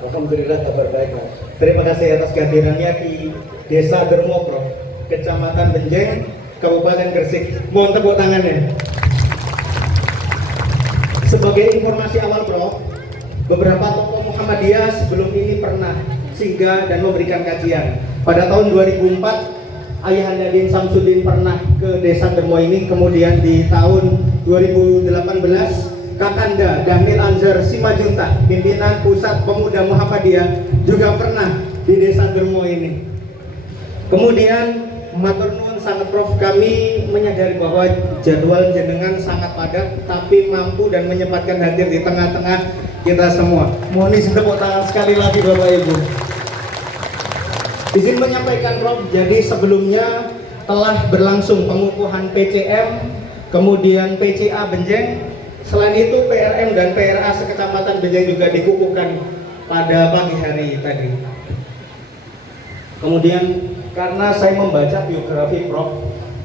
Alhamdulillah kabar baik, Mas. Terima kasih atas kehadirannya di Desa Dermo, Prof. Kecamatan Benjeng, Kabupaten Gresik. Mohon tepuk tangannya. Sebagai informasi awal, Prof, beberapa tokoh Muhammadiyah sebelum ini pernah singgah dan memberikan kajian. Pada tahun 2004, Ayahanda Din Samsudin pernah ke Desa Dermo ini. Kemudian di tahun 2018, Kakanda Dhanil Anzar Simajuntak, pimpinan Pusat Pemuda Muhammadiyah, juga pernah di Desa Dermo ini. Kemudian matur nuwun sangat Prof, kami menyadari bahwa jadwal jenengan sangat padat, tapi mampu dan menyempatkan hadir di tengah-tengah kita semua. Mohon izin tepuk tangan sekali lagi Bapak Ibu. Izin menyampaikan Prof, jadi sebelumnya telah berlangsung pengukuhan PCM, kemudian PCA Benjeng. Selain itu PRM dan PRA sekecamatan Benjeng juga dikukuhkan pada pagi hari tadi. Kemudian karena saya membaca biografi Prof,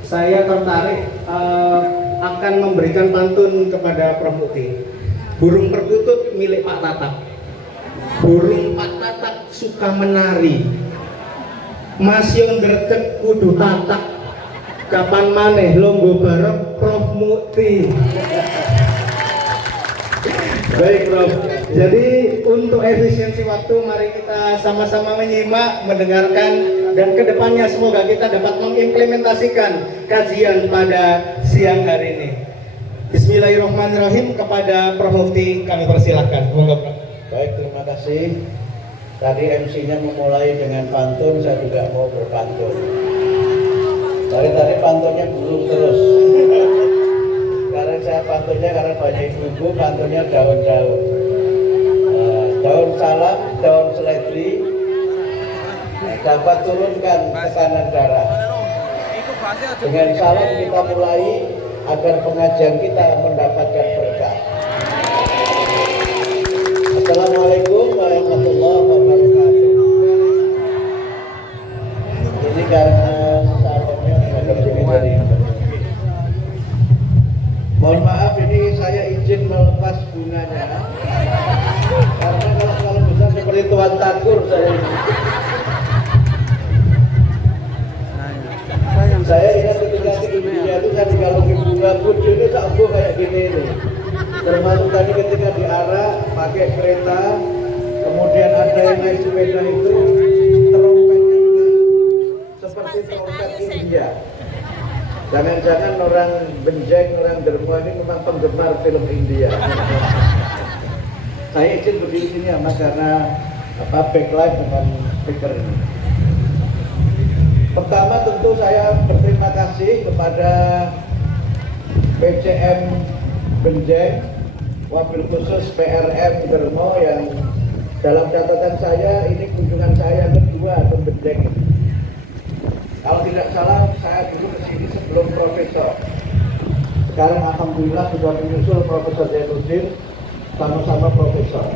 saya tertarik akan memberikan pantun kepada Prof Mukti. Burung perkutut milik Pak Tatak. Burung Pak Tatak suka menari. Masih ngreget kudu tatak. Kapan maneh longgo bareng Prof Mukti. Baik Prof, jadi untuk efisiensi waktu mari kita sama-sama menyimak, mendengarkan, dan kedepannya semoga kita dapat mengimplementasikan kajian pada siang hari ini. Bismillahirrahmanirrahim. Kepada Prof Mufti kami persilahkan. Monggo Prof. Baik, terima kasih. Tadi MC-nya memulai dengan pantun, saya juga mau berpantun. Tadi pantunnya belum terus. Karena saya pantunnya karena banyak ibu-ibu, pantunnya daun-daun. Daun salam, daun seledri dapat turunkan tekanan darah. Dengan salam kita mulai agar pengajian kita mendapatkan berkah. Assalamualaikum warahmatullahi wabarakatuh. Ini karena salamnya berdiri dari. Mohon maaf, ini saya izin melepas bunganya karena kalau besar seperti Tuan Takur saya ingat ketika di India itu saya dikalungi bunga kudu ini sambuh kayak gini ini. Termasuk tadi ketika diarah pakai kereta, kemudian ada yang naik sepeda itu terompetnya juga seperti terompet India. Jangan-jangan orang Benjeng, orang Dermo ini memang penggemar film India. Saya izin berdiri sini ya Mas karena backlight dengan speaker ini. Pertama tentu saya berterima kasih kepada PCM Benjeng, wabil khusus PRM Dermo yang dalam catatan saya ini kunjungan saya kedua ke Benjeng. Kalau tidak salah, saya dulu kesini sebelum profesor. Sekarang alhamdulillah sudah menyusul Profesor Zainuddin, sama-sama profesor.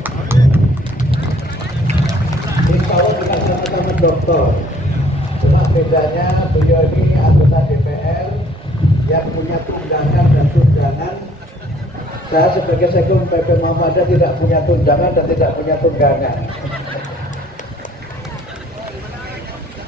Insya Allah kita sama-sama doktor. Cuma bedanya beliau ini anggota DPR yang punya tunjangan dan tunjangan. Saya sebagai Sekjen PP Muhammadiyah tidak punya tunjangan dan tidak punya tunggangan.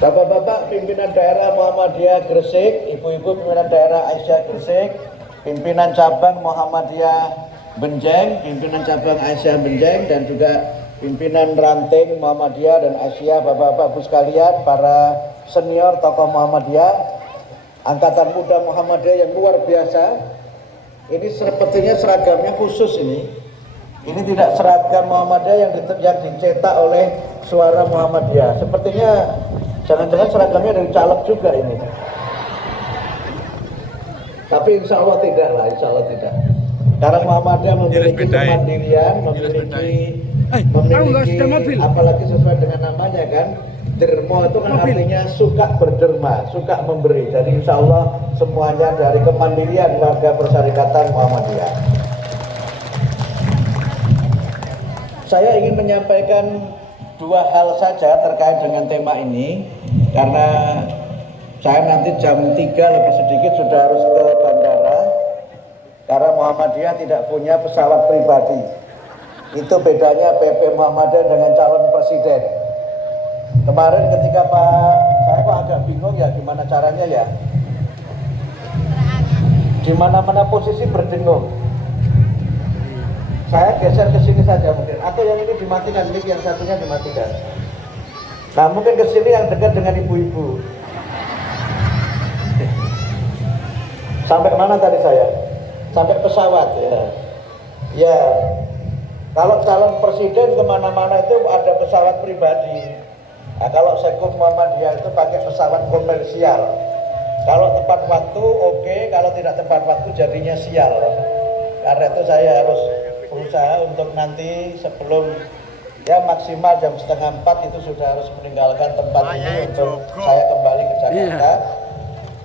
Bapak-bapak pimpinan daerah Muhammadiyah Gresik, ibu-ibu pimpinan daerah Aisyah Gresik, pimpinan cabang Muhammadiyah Benjeng, pimpinan cabang Aisyah Benjeng, dan juga pimpinan ranting Muhammadiyah dan Aisyah, bapak-bapak ibu sekalian, para senior tokoh Muhammadiyah, angkatan muda Muhammadiyah yang luar biasa. Ini sepertinya seragamnya khusus ini. Ini tidak seragam Muhammadiyah yang dicetak oleh Suara Muhammadiyah. Sepertinya jangan-jangan seragamnya dari caleg juga ini. Tapi insya Allah tidak lah, insya Allah tidak. Karena Muhammadiyah memiliki kemandirian, memiliki apalagi sesuai dengan namanya kan. Dermo itu kan artinya suka berderma, suka memberi. Jadi insya Allah semuanya dari kemandirian warga Persyarikatan Muhammadiyah. Saya ingin menyampaikan dua hal saja terkait dengan tema ini, karena saya nanti jam 3 lebih sedikit sudah harus ke bandara, karena Muhammadiyah tidak punya pesawat pribadi. Itu bedanya PP Muhammadiyah dengan calon presiden. Kemarin ketika saya kok agak bingung ya gimana caranya ya. Di mana-mana posisi berdengung. Saya geser ke sini saja mungkin, atau yang ini dimatikan, mic yang satunya dimatikan. Nah mungkin ke sini yang dekat dengan ibu-ibu. Sampai mana tadi saya? Sampai pesawat ya. Ya, kalau calon presiden kemana-mana itu ada pesawat pribadi. Nah, kalau Sekun Muhammadiyah itu pakai pesawat komersial. Kalau tepat waktu oke, kalau tidak tepat waktu jadinya sial. Karena itu saya harus berusaha untuk nanti sebelum ya maksimal jam 3:30 itu sudah harus meninggalkan tempat ini untuk saya kembali ke Jakarta.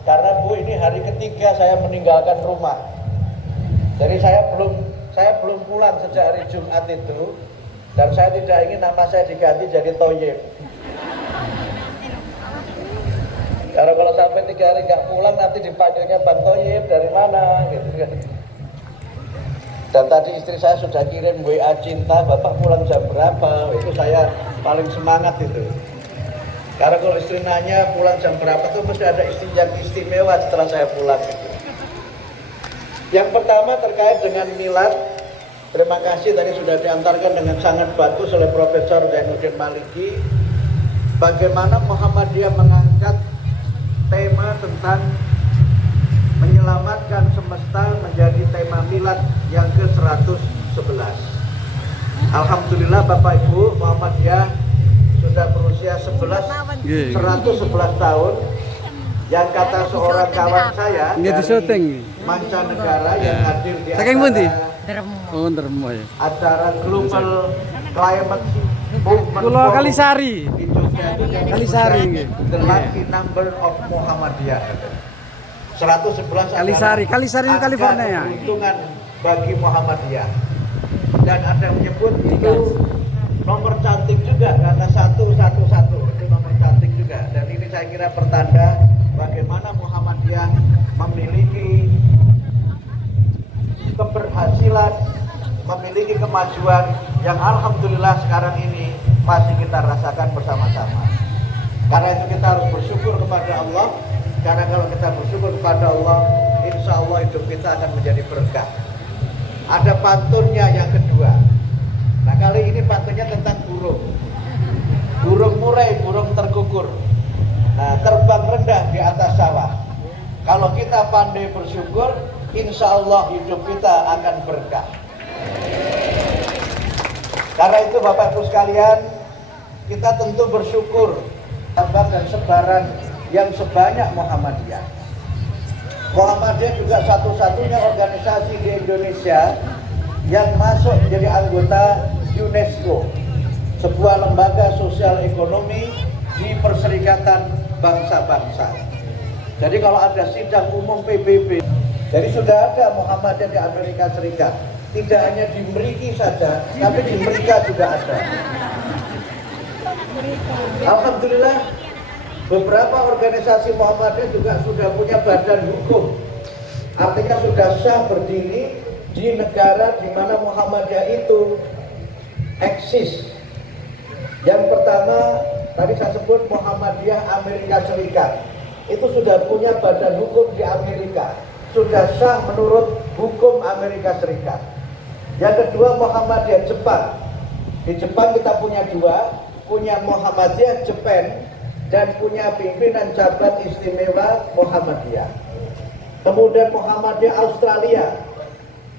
Karena Bu ini hari ketiga saya meninggalkan rumah. Jadi saya belum pulang sejak hari Jumat itu, dan saya tidak ingin nama saya diganti jadi Toyib. Karena kalau sampai 3 hari nggak pulang nanti dipanggilnya Bang Toyib dari mana gitu kan. Dan tadi istri saya sudah kirim WA cinta, Bapak pulang jam berapa? Itu saya paling semangat itu. Karena kalau istri nanya pulang jam berapa tuh mesti ada yang istimewa setelah saya pulang gitu. Yang pertama terkait dengan milad. Terima kasih tadi sudah diantarkan dengan sangat bagus oleh Profesor Zainuddin Maliki. Bagaimana Muhammadiyah mengangkat tema tentang menyelamatkan semesta menjadi tema milad yang ke-111. Alhamdulillah Bapak Ibu, Muhammadiyah sudah berusia 111 tahun. Yang kata seorang kawan saya dari mancanegara yang hadir di acara Global Climate Movement Pulau Kalisari. di Jogja itu yang Kalisari, disebutkan the lucky number of Muhammadiyah. 111 Kalisari di California ya. Keuntungan bagi Muhammadiyah. Dan ada yang menyebut itu nomor cantik juga karena 111 itu nomor cantik juga. Dan ini saya kira pertanda bagaimana Muhammadiyah memiliki keberhasilan, memiliki kemajuan yang alhamdulillah sekarang ini masih kita rasakan bersama-sama. Karena itu kita harus bersyukur kepada Allah. Karena kalau kita bersyukur kepada Allah, insya Allah hidup kita akan menjadi berkah. Ada pantunnya yang kedua. Nah kali ini pantunnya tentang burung. Burung murai, burung terkukur. Nah terbang rendah di atas sawah. Kalau kita pandai bersyukur, insya Allah hidup kita akan berkah. Karena itu Bapak Ibu sekalian, kita tentu bersyukur tambah dan sebaran yang sebanyak Muhammadiyah. Muhammadiyah juga satu-satunya organisasi di Indonesia yang masuk menjadi anggota UNESCO, sebuah lembaga sosial ekonomi di Perserikatan Bangsa-Bangsa. Jadi kalau ada sidang umum PBB, jadi sudah ada Muhammadiyah di Amerika Serikat. Tidak hanya di Meriki saja, tapi di Merika juga ada. Alhamdulillah, beberapa organisasi Muhammadiyah juga sudah punya badan hukum. Artinya sudah sah berdiri di negara di mana Muhammadiyah itu eksis. Yang pertama, tadi saya sebut Muhammadiyah Amerika Serikat. Itu sudah punya badan hukum di Amerika. Sudah sah menurut hukum Amerika Serikat. Yang kedua Muhammadiyah Jepang. Di Jepang kita punya dua, punya Muhammadiyah Jepang dan punya pimpinan jabat istimewa Muhammadiyah. Kemudian Muhammadiyah Australia.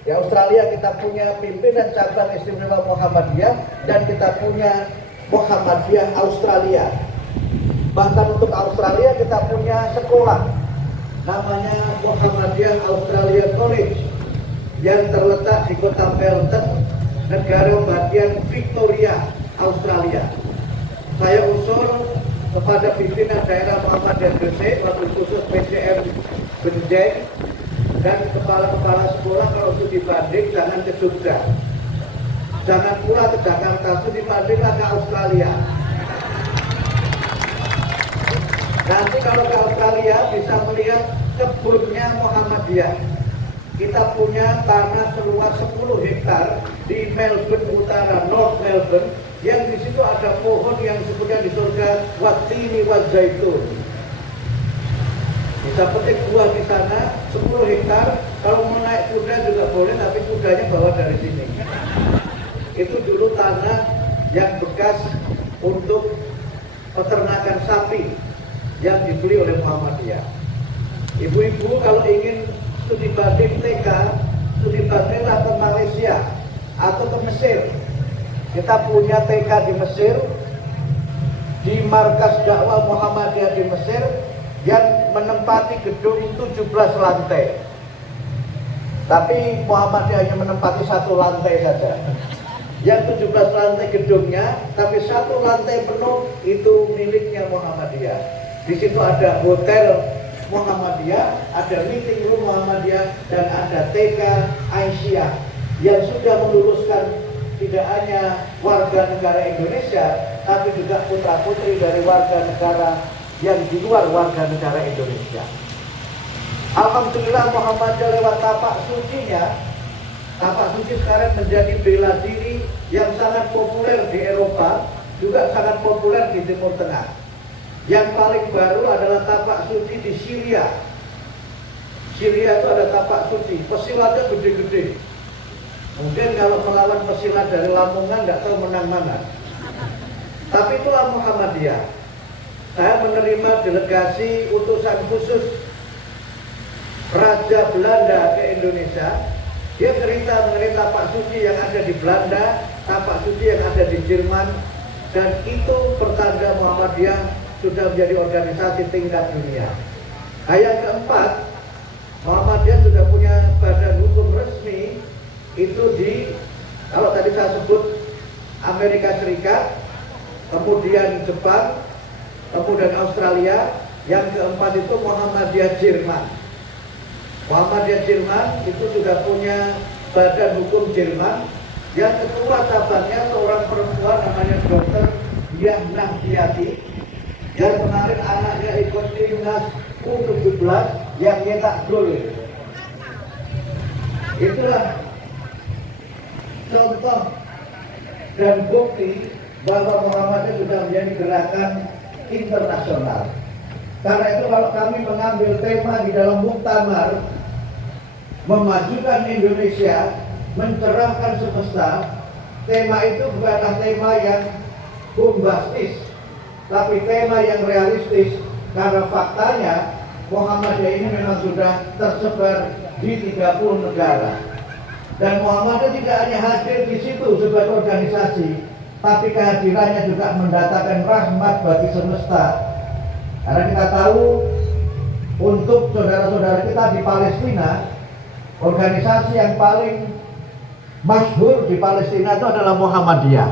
Di Australia kita punya pimpinan jabat istimewa Muhammadiyah dan kita punya Muhammadiyah Australia. Bahkan untuk Australia kita punya sekolah namanya Muhammadiyah Australia College yang terletak di kota Melbourne, negara bagian Victoria, Australia. Saya usul kepada pimpinan daerah Muhammadiyah Gresik, wabil khusus PCM Benjeng, dan kepala-kepala sekolah kalau untuk dibanding jangan ke Jogja, jangan pula ke Jakarta, itu dibandinglah ke Australia. Nanti kalau ke Australia bisa melihat kebunnya Muhammadiyah. Kita punya tanah seluas 10 hektar di Melbourne Utara, North Melbourne, yang di situ ada pohon yang disebutnya di surga Watini wa Zaitun. Bisa petik buah di sana 10 hektar. Kalau mau naik kuda juga boleh, tapi kudanya bawa dari sini. Itu dulu tanah yang bekas untuk peternakan sapi yang dibeli oleh Muhammadiyah. Ibu-ibu kalau ingin studi banding TK, studi bandinglah ke Malaysia atau ke Mesir. Kita punya TK di Mesir, di markas dakwah Muhammadiyah di Mesir yang menempati gedung 17 lantai. Tapi Muhammadiyah hanya menempati 1 lantai saja. Yang 17 lantai gedungnya, tapi 1 lantai penuh itu miliknya Muhammadiyah. Di situ ada hotel Muhammadiyah, ada meeting room Muhammadiyah, dan ada TK Aisyah yang sudah meluluskan tidak hanya warga negara Indonesia, tapi juga putra-putri dari warga negara yang di luar warga negara Indonesia. Alhamdulillah Muhammadiyah lewat tapak sucinya, tapak suci sekarang menjadi bela diri yang sangat populer di Eropa, juga sangat populer di Timur Tengah. Yang paling baru adalah tapak suci di Syria. Syria itu ada tapak suci, pesilatnya gede-gede. Mungkin kalau melawan pesilat dari Lamongan nggak tahu menang mana. Tapi itulah Muhammadiyah. Saya menerima delegasi utusan khusus Raja Belanda ke Indonesia. Dia cerita mengenai tapak suci yang ada di Belanda, tapak suci yang ada di Jerman, dan itu pertanda Muhammadiyah sudah menjadi organisasi tingkat dunia. Nah, yang keempat, Muhammadiyah sudah punya badan hukum resmi. Itu di, kalau tadi saya sebut Amerika Serikat, kemudian Jepang, kemudian Australia. Yang keempat itu Muhammadiyah Jerman. Muhammadiyah Jerman itu sudah punya badan hukum Jerman. Yang ketua cabangnya seorang perempuan namanya Dr. Diah Nahdiati, yang kemarin anaknya ikut timnas U17 yang nyetak gol. Itulah contoh dan bukti bahwa Muhammadiyah sudah menjadi gerakan internasional. Karena itu kalau kami mengambil tema di dalam muktamar memajukan Indonesia, mencerahkan semesta, tema itu bukanlah tema yang bombastis, tapi tema yang realistis. Karena faktanya Muhammadiyah ini memang sudah tersebar di 30 negara. Dan Muhammadiyah tidak hanya hadir di situ sebagai organisasi, tapi kehadirannya juga mendatangkan rahmat bagi semesta. Karena kita tahu untuk saudara-saudara kita di Palestina, organisasi yang paling masyhur di Palestina itu adalah Muhammadiyah.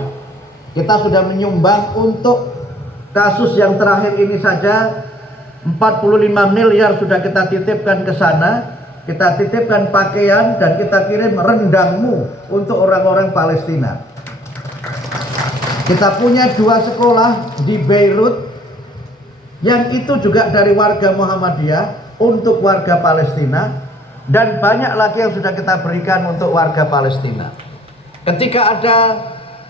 Kita sudah menyumbang untuk kasus yang terakhir ini saja 45 miliar sudah kita titipkan ke sana. Kita titipkan pakaian dan kita kirim rendangmu untuk orang-orang Palestina. Kita punya 2 sekolah di Beirut yang itu juga dari warga Muhammadiyah untuk warga Palestina, dan banyak lagi yang sudah kita berikan untuk warga Palestina. Ketika ada,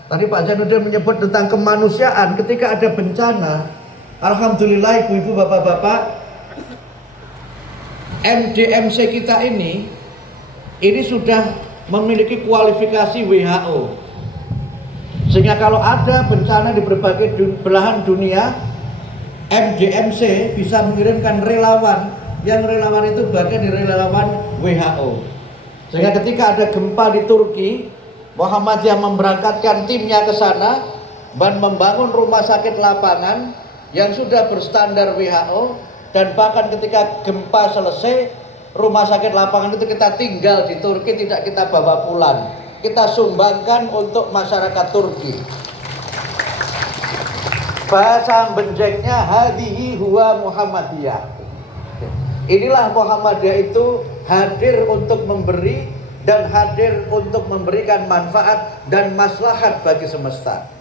tadi Pak Zainuddin menyebut tentang kemanusiaan, ketika ada bencana, alhamdulillah ibu-ibu, bapak-bapak, MDMC kita ini sudah memiliki kualifikasi WHO. Sehingga kalau ada bencana di berbagai belahan dunia, MDMC bisa mengirimkan relawan, yang relawan itu bagian dari relawan WHO. Sehingga ketika ada gempa di Turki, Muhammadiyah memberangkatkan timnya ke sana dan membangun rumah sakit lapangan yang sudah berstandar WHO. Dan bahkan ketika gempa selesai, rumah sakit lapangan itu kita tinggal di Turki, tidak kita bawa pulang. Kita sumbangkan untuk masyarakat Turki. Bahasa benjengnya hadihi huwa Muhammadiyah. Inilah Muhammadiyah itu hadir untuk memberi dan hadir untuk memberikan manfaat dan maslahat bagi semesta.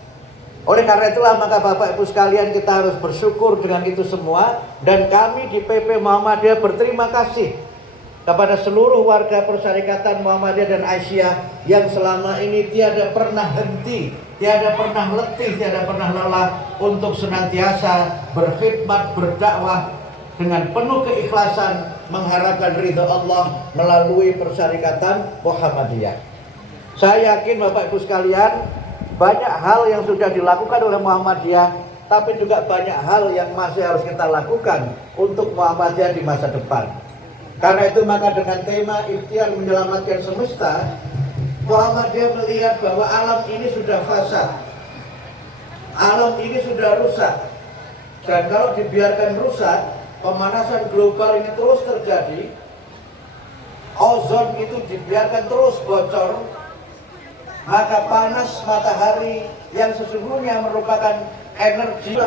Oleh karena itulah maka Bapak Ibu sekalian, kita harus bersyukur dengan itu semua. Dan kami di PP Muhammadiyah berterima kasih kepada seluruh warga Persyarikatan Muhammadiyah dan Aisyah yang selama ini tiada pernah henti, tiada pernah letih, tiada pernah lelah untuk senantiasa berkhidmat, berdakwah dengan penuh keikhlasan mengharapkan ridha Allah melalui Persyarikatan Muhammadiyah. Saya yakin Bapak Ibu sekalian, banyak hal yang sudah dilakukan oleh Muhammadiyah, tapi juga banyak hal yang masih harus kita lakukan untuk Muhammadiyah di masa depan. Karena itu maka dengan tema ikhtiar menyelamatkan semesta, Muhammadiyah melihat bahwa alam ini sudah fasad, alam ini sudah rusak, dan kalau dibiarkan rusak, pemanasan global ini terus terjadi, ozon itu dibiarkan terus bocor, maka panas matahari yang sesungguhnya merupakan energi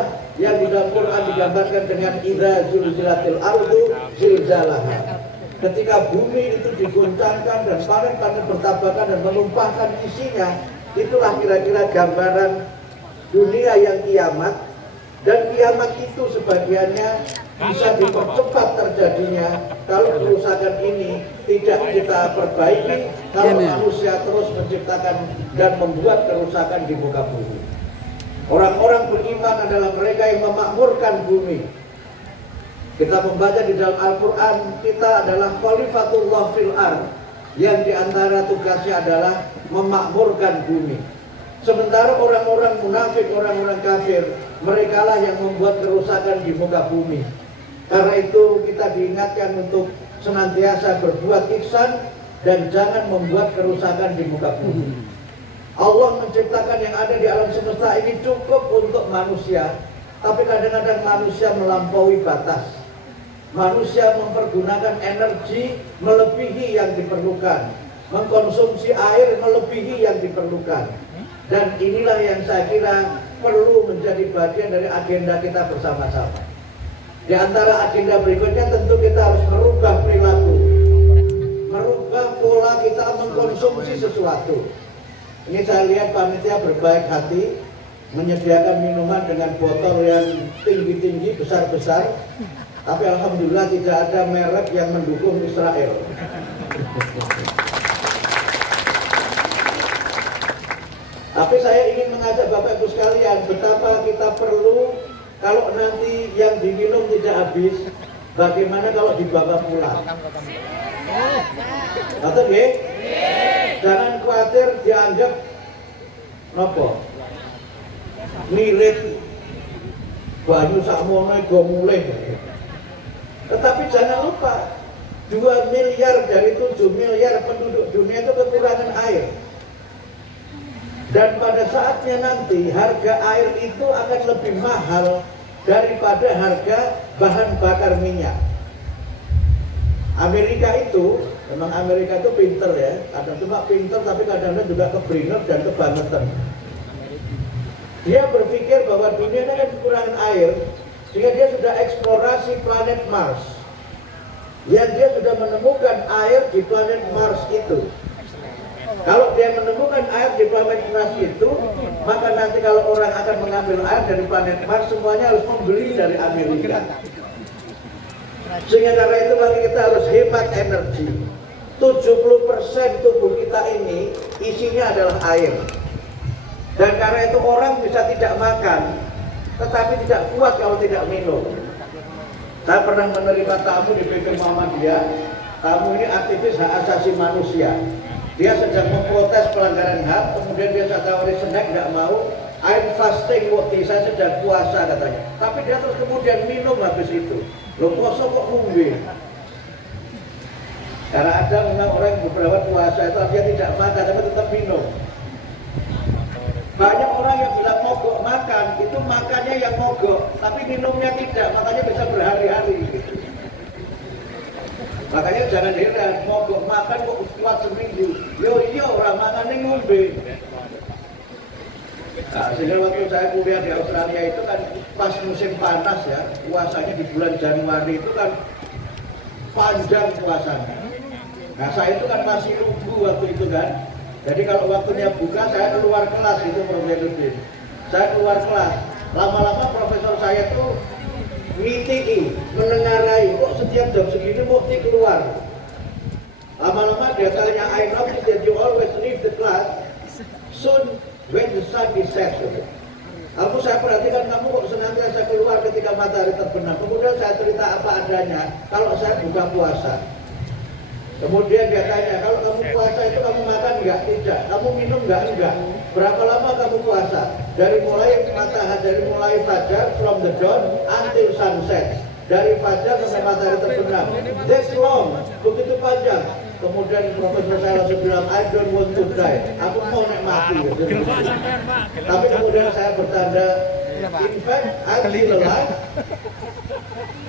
yang di dalam Quran digambarkan dengan idza zulzilatil ardu zilzalaha. Ketika bumi itu diguncangkan dan planet-planet bertabrakan dan menumpahkan isinya, itulah kira-kira gambaran dunia yang kiamat. Dan kiamat itu sebagiannya bisa dipercepat terjadinya kalau kerusakan ini tidak kita perbaiki, kalau manusia terus menciptakan dan membuat kerusakan di muka bumi. Orang-orang beriman adalah mereka yang memakmurkan bumi. Kita membaca di dalam Al-Quran, kita adalah khalifatullah fil ard, yang diantara tugasnya adalah memakmurkan bumi. Sementara orang-orang munafik, orang-orang kafir, merekalah yang membuat kerusakan di muka bumi. Karena itu kita diingatkan untuk senantiasa berbuat ihsan dan jangan membuat kerusakan di muka bumi. Allah menciptakan yang ada di alam semesta ini cukup untuk manusia, tapi kadang-kadang manusia melampaui batas. Manusia mempergunakan energi melebihi yang diperlukan, mengkonsumsi air melebihi yang diperlukan. Dan inilah yang saya kira perlu menjadi bagian dari agenda kita bersama-sama. Di antara agenda berikutnya tentu kita harus merubah perilaku, merubah pola kita mengkonsumsi sesuatu. Ini saya lihat panitia berbaik hati menyediakan minuman dengan botol yang tinggi-tinggi, besar-besar. Tapi alhamdulillah tidak ada merek yang mendukung Israel. Tapi saya ingin mengajak Bapak Ibu sekalian, betapa kita perlu kalau nanti yang diminum tidak habis, bagaimana kalau dibawa pulang? Atau ya? Jangan khawatir dianggap nopo ngirit banyu sakmono go mulih. Tetapi jangan lupa 2 miliar dari 7 miliar penduduk dunia itu kekurangan air. Dan pada saatnya nanti harga air itu akan lebih mahal daripada harga bahan bakar minyak. Amerika itu, memang Amerika itu pinter ya, kadang cuma pinter tapi kadang-kadang juga keblinger dan kebangetan. Dia berpikir bahwa dunia ini kan kekurangan air, sehingga dia sudah eksplorasi planet Mars. Yang dia sudah menemukan air di planet Mars itu. Kalau dia menemukan air di planet Mars itu, maka nanti kalau orang akan mengambil air dari planet Mars, semuanya harus membeli dari Amerika. Sehingga karena itu maka kita harus hemat energi. 70% tubuh kita ini isinya adalah air. Dan karena itu orang bisa tidak makan, tetapi tidak kuat kalau tidak minum. Saya pernah menerima tamu di BP Muhammadiyah. Tamu ini aktivis hak asasi manusia. Dia sedang memprotes pelanggaran HAM, kemudian dia tawari snack, tidak mau. I'm fasting, waktu saya sedang puasa katanya. Tapi dia terus kemudian minum habis itu. Loh puasa kok ngombe? Karena ada memang orang beberapa puasa itu artinya tidak makan, tapi tetap minum. Banyak orang yang bilang mogok makan, itu makannya yang mogok, tapi minumnya tidak, makanya bisa berhari-hari. Makanya jangan heran, mogok makan kok kuat seminggu. Yo orang makannya ngombe. Nah, sehingga waktu saya kuliah di Australia itu kan pas musim panas ya, puasanya di bulan Januari itu kan panjang puasanya. Nah saya itu kan masih lugu waktu itu kan. Jadi kalau waktunya buka saya keluar kelas itu Profesor Din. Saya keluar kelas. Lama-lama profesor saya tuh ngitiki, menengarai, kok setiap jam segini mukti keluar. Lama-lama dia tanya, I noticed that you always leave the class soon when the sun is set. Aku saya perhatikan kamu kok senantiasa keluar ketika matahari terbenam. Kemudian saya cerita apa adanya kalau saya buka puasa. Kemudian dia tanya, kalau kamu puasa itu kamu makan enggak? Tidak. Kamu minum enggak? Enggak. Berapa lama kamu puasa? Dari mulai matahari, dari mulai fajar from the dawn until sunset. Dari fajar sampai matahari terbenam. That's long. Begitu panjang. Kemudian Profesor saya langsung bilang, I don't want to die. Aku mau mati. Tapi kemudian saya bertanda, in fact, I'm still alive.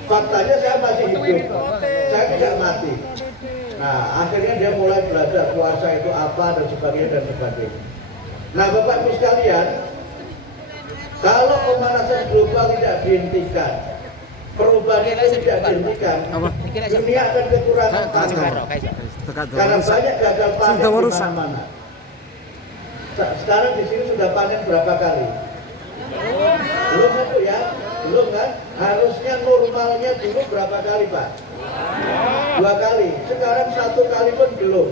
Faktanya saya masih hidup. Saya tidak mati. Nah, akhirnya dia mulai belajar puasa itu apa dan sebagainya. Nah, Bapak Ibu sekalian, kalau pemanasan global tidak dihentikan, perubahan itu tidak dihentikan, dunia akan kekurangan pangan. Karena banyak gagal panen di mana-mana. Sekarang di sini sudah panen berapa kali? Belum itu ya? Belum kan? Harusnya normalnya dulu berapa kali, Pak? 2 kali. Sekarang 1 kali pun belum.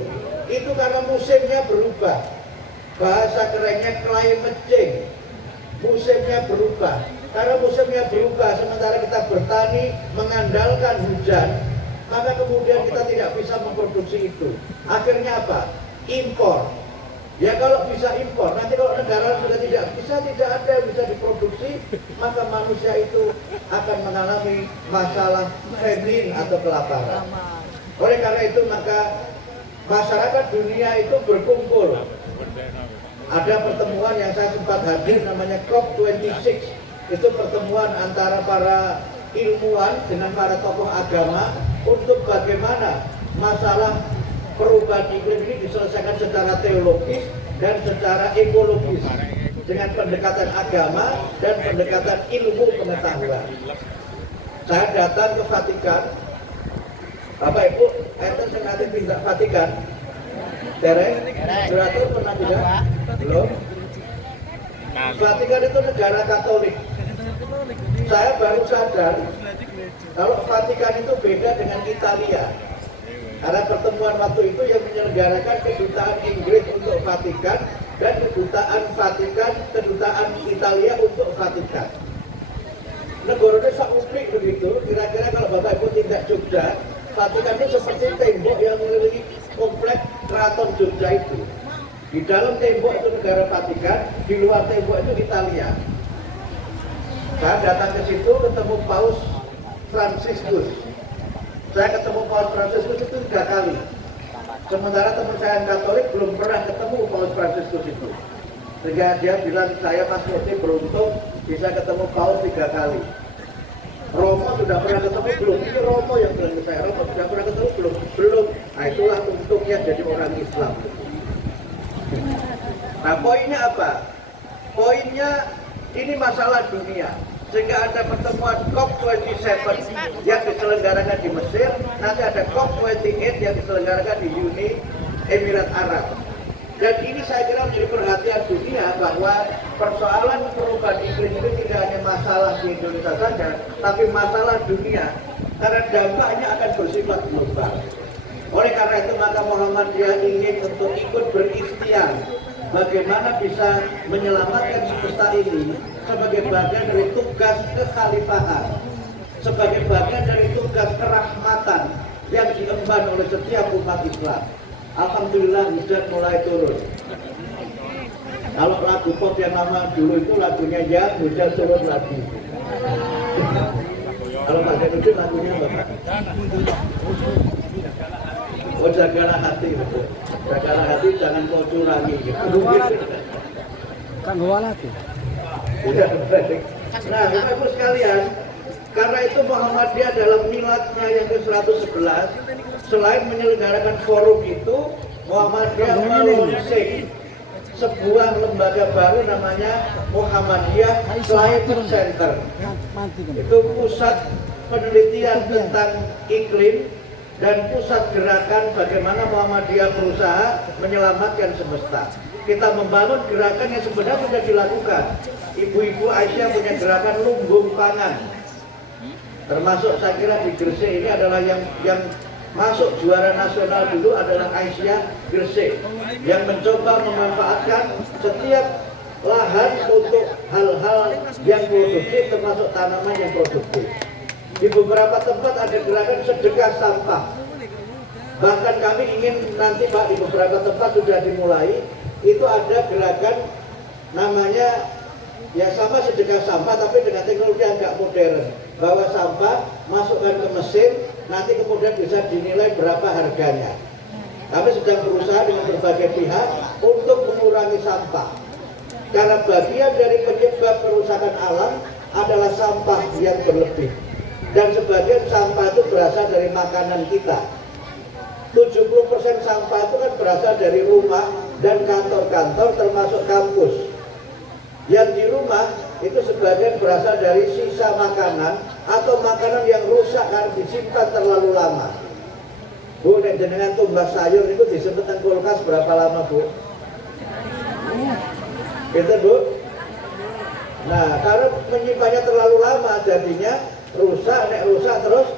Itu karena musimnya berubah. Bahasa kerennya climate change. Musimnya berubah. Karena musimnya berubah, sementara kita bertani mengandalkan hujan, maka kemudian kita tidak bisa memproduksi itu. Akhirnya apa? Impor. Ya kalau bisa impor, nanti kalau negara sudah tidak ada yang bisa diproduksi, maka manusia itu akan mengalami masalah famine atau kelaparan. Oleh karena itu maka masyarakat dunia itu berkumpul. Ada pertemuan yang saya sempat hadir namanya COP26. Itu pertemuan antara para ilmuwan dengan para tokoh agama untuk bagaimana masalah perubahan iklim ini diselesaikan secara teologis dan secara ekologis dengan pendekatan agama dan pendekatan ilmu pengetahuan. Saya datang ke Vatikan. Bapak Ibu, enten sengaja pindah Vatikan. Tereng, Suratul pernah tidak? Belum. Vatikan itu negara Katolik. Saya baru sadar kalau Vatikan itu beda dengan Italia. Karena pertemuan waktu itu yang menyelenggarakan kedutaan Inggris untuk Vatikan dan kedutaan Italia untuk Vatikan. Negara sauplik begitu. Kira-kira kalau Bapak Ibu tindak Jogja, Vatikan itu seperti tembok yang mengelilingi komplek Keraton Jogja itu. Di dalam tembok itu negara Vatikan, di luar tembok itu Italia. Saya datang ke situ ketemu Paus Fransiskus. Saya ketemu Paus Fransiskus itu 3 kali. Sementara teman saya yang Katolik belum pernah ketemu Paus Fransiskus itu. Sehingga dia bilang, saya Mas Murti beruntung bisa ketemu Paus 3 kali. Romo sudah pernah ketemu belum? Ini Romo yang bilang ke saya, Romo sudah pernah ketemu belum? Belum. Nah itulah untungnya jadi orang Islam. Nah poinnya apa? Poinnya ini masalah dunia. Sehingga ada pertemuan COP27 yang diselenggarakan di Mesir, nanti ada COP28 yang diselenggarakan di Uni Emirat Arab. Dan ini saya kira menjadi perhatian dunia bahwa persoalan perubahan iklim itu tidak hanya masalah di Indonesia saja, tapi masalah dunia, karena dampaknya akan bersifat global. Oleh karena itu maka Muhammadiyah ingin untuk ikut berikhtiar bagaimana bisa menyelamatkan semesta ini sebagai bagian dari tugas kekhalifahan, sebagai bagian dari tugas kerahmatan yang diemban oleh setiap umat Islam. Alhamdulillah hujan mulai turun. Kalau lagu pop yang lama dulu itu lagunya ya hujan turun lagi. Kalau Pak Januddin lagunya apa? Oh jagalah hati, betul. Jagalah hati jangan kau curangi. Kan bawa lagi. Udah baik. Nah, Bapak Ibu sekalian, karena itu Muhammadiyah dalam miladnya yang ke-111, selain menyelenggarakan forum itu, Muhammadiyah meluncurkan sebuah lembaga baru namanya Muhammadiyah Climate Center. Itu pusat penelitian tentang iklim dan pusat gerakan bagaimana Muhammadiyah berusaha menyelamatkan semesta. Kita membangun gerakan yang sebenarnya sudah dilakukan. Ibu-ibu Aisyah punya gerakan lumbung pangan. Termasuk saya kira di Gresik ini adalah yang masuk juara nasional dulu adalah Aisyah Gresik yang mencoba memanfaatkan setiap lahan untuk hal-hal yang produktif termasuk tanaman yang produktif. Di beberapa tempat ada gerakan sedekah sampah. Bahkan kami ingin nanti Pak, di beberapa tempat sudah dimulai, itu ada gerakan namanya ya sama sedekah sampah tapi dengan teknologi yang agak modern. Bawa sampah, masukkan ke mesin, nanti kemudian bisa dinilai berapa harganya. Kami sedang berusaha dengan berbagai pihak untuk mengurangi sampah. Karena bagian dari penyebab kerusakan alam adalah sampah yang berlebih. Dan sebagian sampah itu berasal dari makanan kita. 70% sampah itu kan berasal dari rumah dan kantor-kantor termasuk kampus. Yang di rumah itu sebagian berasal dari sisa makanan atau makanan yang rusak karena disimpan terlalu lama. Bu, nek jenengan tumbas sayur itu disimpan kulkas berapa lama, Bu? Gitu, Bu. Nah, karena menyimpannya terlalu lama jadinya rusak, nek rusak terus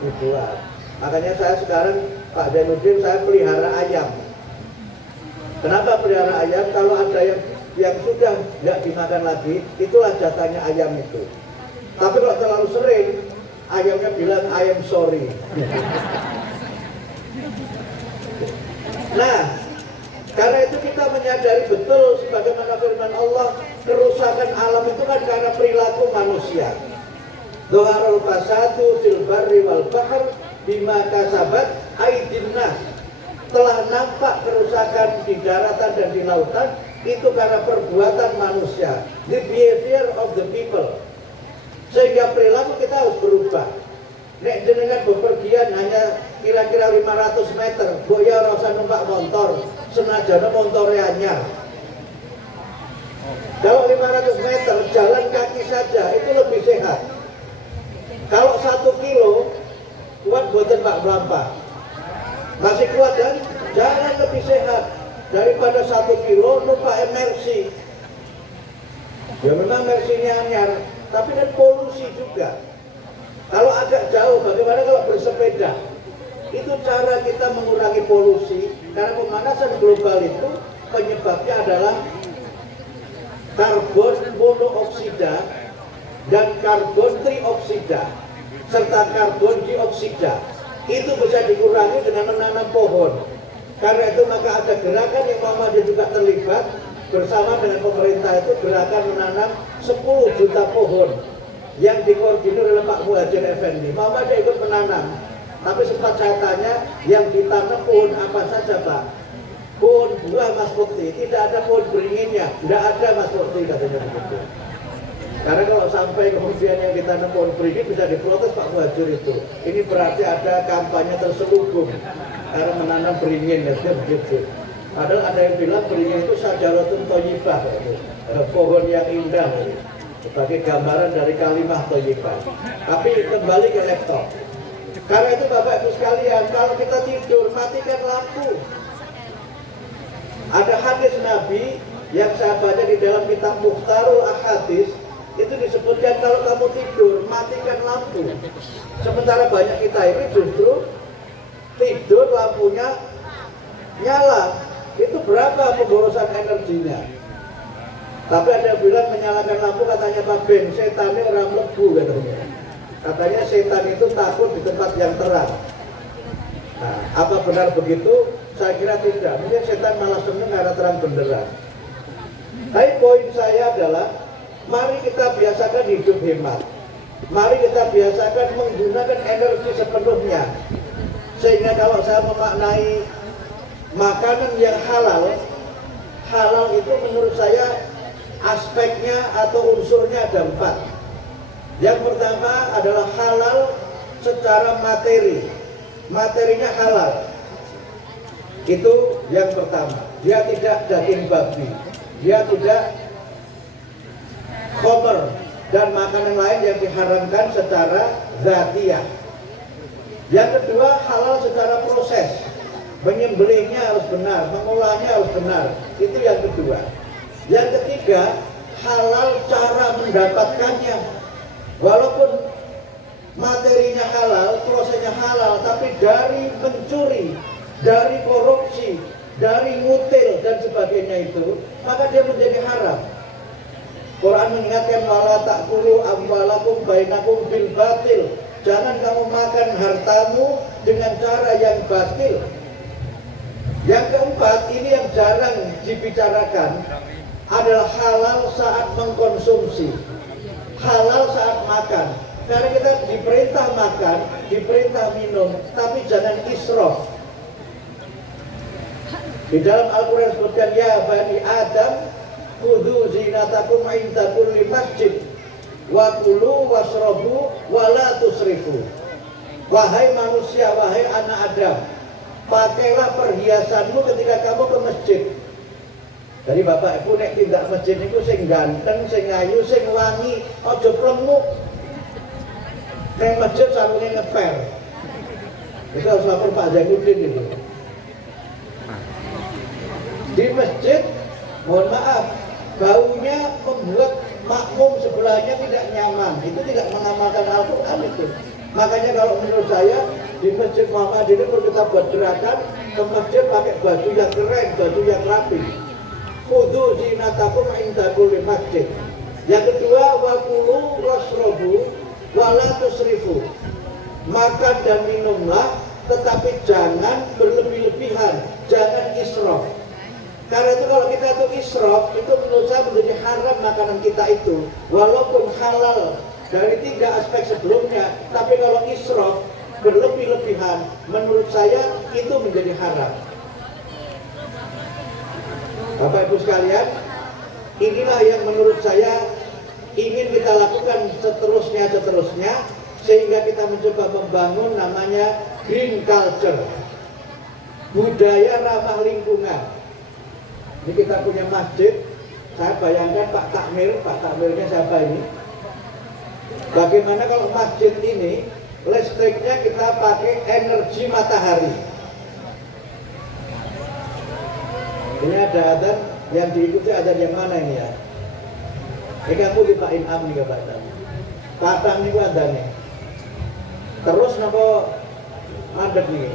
dibuang. Makanya saya sekarang Pak Zainuddin saya pelihara ayam. Kenapa pelihara ayam? Kalau ada yang sudah tidak dimakan lagi, itulah jatahnya ayam itu. Tapi kalau terlalu sering, ayamnya bilang I am sorry. Nah, karena itu kita menyadari betul sebagaimana firman Allah, kerusakan alam itu kan karena perilaku manusia. Dhaharul fasadu fil barri wal bahr bima kasabat aydin nas. Telah nampak kerusakan di daratan dan di lautan itu karena perbuatan manusia, the behavior of the people. Sehingga perilaku kita harus berubah. Nek jenengan bepergian hanya kira-kira 500 meter, boya rasa numpak motor, senajan motornya anyar. Kalau 500 meter jalan kaki saja itu lebih sehat. Kalau 1 kilo kuat buatan Pak Blampa, masih kuat dan jalan lebih sehat daripada 1 kilo numpak MRC. Ya memang MRC-nya anyar, tapi kan polusi juga. Kalau agak jauh, bagaimana kalau bersepeda? Itu cara kita mengurangi polusi, karena pemanasan global itu penyebabnya adalah karbon monoksida dan karbon trioksida serta karbon dioksida. Itu bisa dikurangi dengan menanam pohon. Karena itu maka ada gerakan yang Muhammadiyah juga terlibat bersama dengan pemerintah, itu gerakan menanam 10 juta pohon yang dikoordinir oleh Pak Muhajir Effendi. Muhammadiyah ikut menanam, tapi sempat saya tanya yang ditanam pohon apa saja Pak? Pohon buah Mas Mukti, tidak ada pohon beringinnya, tidak ada Mas Mukti katanya begitu. Karena kalau sampai kemudian yang ditanam pohon beringin bisa diprotes Pak Muhajir itu. Ini berarti ada kampanye terselubung karena menanam beringin, ya begitu. Padahal ada yang bilang beringin itu syajaratun thayyibah, pohon yang indah, sebagai gambaran dari kalimah thayyibah. Tapi kembali ke laptop. Karena itu Bapak Ibu sekalian, kalau kita tidur matikan lampu. Ada hadis Nabi yang saya baca di dalam kitab Mukhtarul Ahadits, itu disebutkan kalau kamu tidur matikan lampu. Sementara banyak kita ini justru tidur lampunya nyala. Itu berapa pemborosan energinya? Tapi ada yang bilang menyalakan lampu katanya Pak Ben, setannya orang lebu katanya. Katanya setan itu takut di tempat yang terang. Nah, apa benar begitu? Saya kira tidak. Mungkin setan malah senang karena terang benderang. Tapi poin saya adalah, mari kita biasakan hidup hemat. Mari kita biasakan menggunakan energi sepenuhnya. Sehingga kalau saya memaknai makanan yang halal, halal itu menurut saya aspeknya atau unsurnya ada 4. Yang pertama adalah halal secara materi. Materinya halal. Itu yang pertama. Dia tidak daging babi. Dia tidak khamr dan makanan lain yang diharamkan secara zatiyah. Yang kedua, halal secara proses. Menyembelihnya harus benar, mengolahnya harus benar. Itu yang kedua. Yang ketiga, halal cara mendapatkannya. Walaupun materinya halal, prosesnya halal, tapi dari mencuri, dari korupsi, dari ngutil dan sebagainya itu, maka dia menjadi haram. Quran mengingatkan wala ta'kulu amwalakum bainakum bil batil. Jangan kamu makan hartamu dengan cara yang batil. Yang keempat, ini yang jarang dibicarakan, adalah halal saat mengkonsumsi, halal saat makan. Karena kita diperintah makan, diperintah minum, tapi jangan israf. Di dalam Al-Quran disebutkan, ya bani Adam, khudhu zinatakum inda kulli masjid, wa kulu wasrobu wa la tusrifu. Wahai manusia, wahai anak Adam, pakailah perhiasanmu ketika kamu ke masjid. Jadi bapak ibu nek tindak masjid niku sing ganteng, sing ayu, sing wangi, aja plemuk. Nek masjid sarunge ngeper. Itu harus lapor Pak Zainuddin itu. Di masjid, mohon maaf, baunya membuat makmum sebelahnya tidak nyaman. Itu tidak mengamalkan Al-Quran itu. Makanya kalau menurut saya di Masjid Muhammad ini perlu kita buat gerakan ke masjid pakai baju yang keren, baju yang rapi. Khudhu zinatakum inda kulli masjid. Yang kedua, wakulu wasrobu wala tusrifu. Makan dan minumlah, tetapi jangan berlebih-lebihan, jangan israf. Karena itu kalau kita itu israf, itu menurut saya menjadi haram makanan kita itu, walaupun halal dari 3 aspek sebelumnya, tapi kalau israf berlebih-lebihan, menurut saya itu menjadi haram. Bapak Ibu sekalian, inilah yang menurut saya ingin kita lakukan seterusnya, sehingga kita mencoba membangun namanya green culture, budaya ramah lingkungan. Ini kita punya masjid, saya bayangkan Pak Takmirnya siapa ini? Bagaimana kalau masjid ini listriknya kita pakai energi matahari? Ini ada adzan yang diikuti adzan yang mana ini ya? Ini aku di Pak Inam nih Pak Padang ini adzannya. Terus napa mandek nih?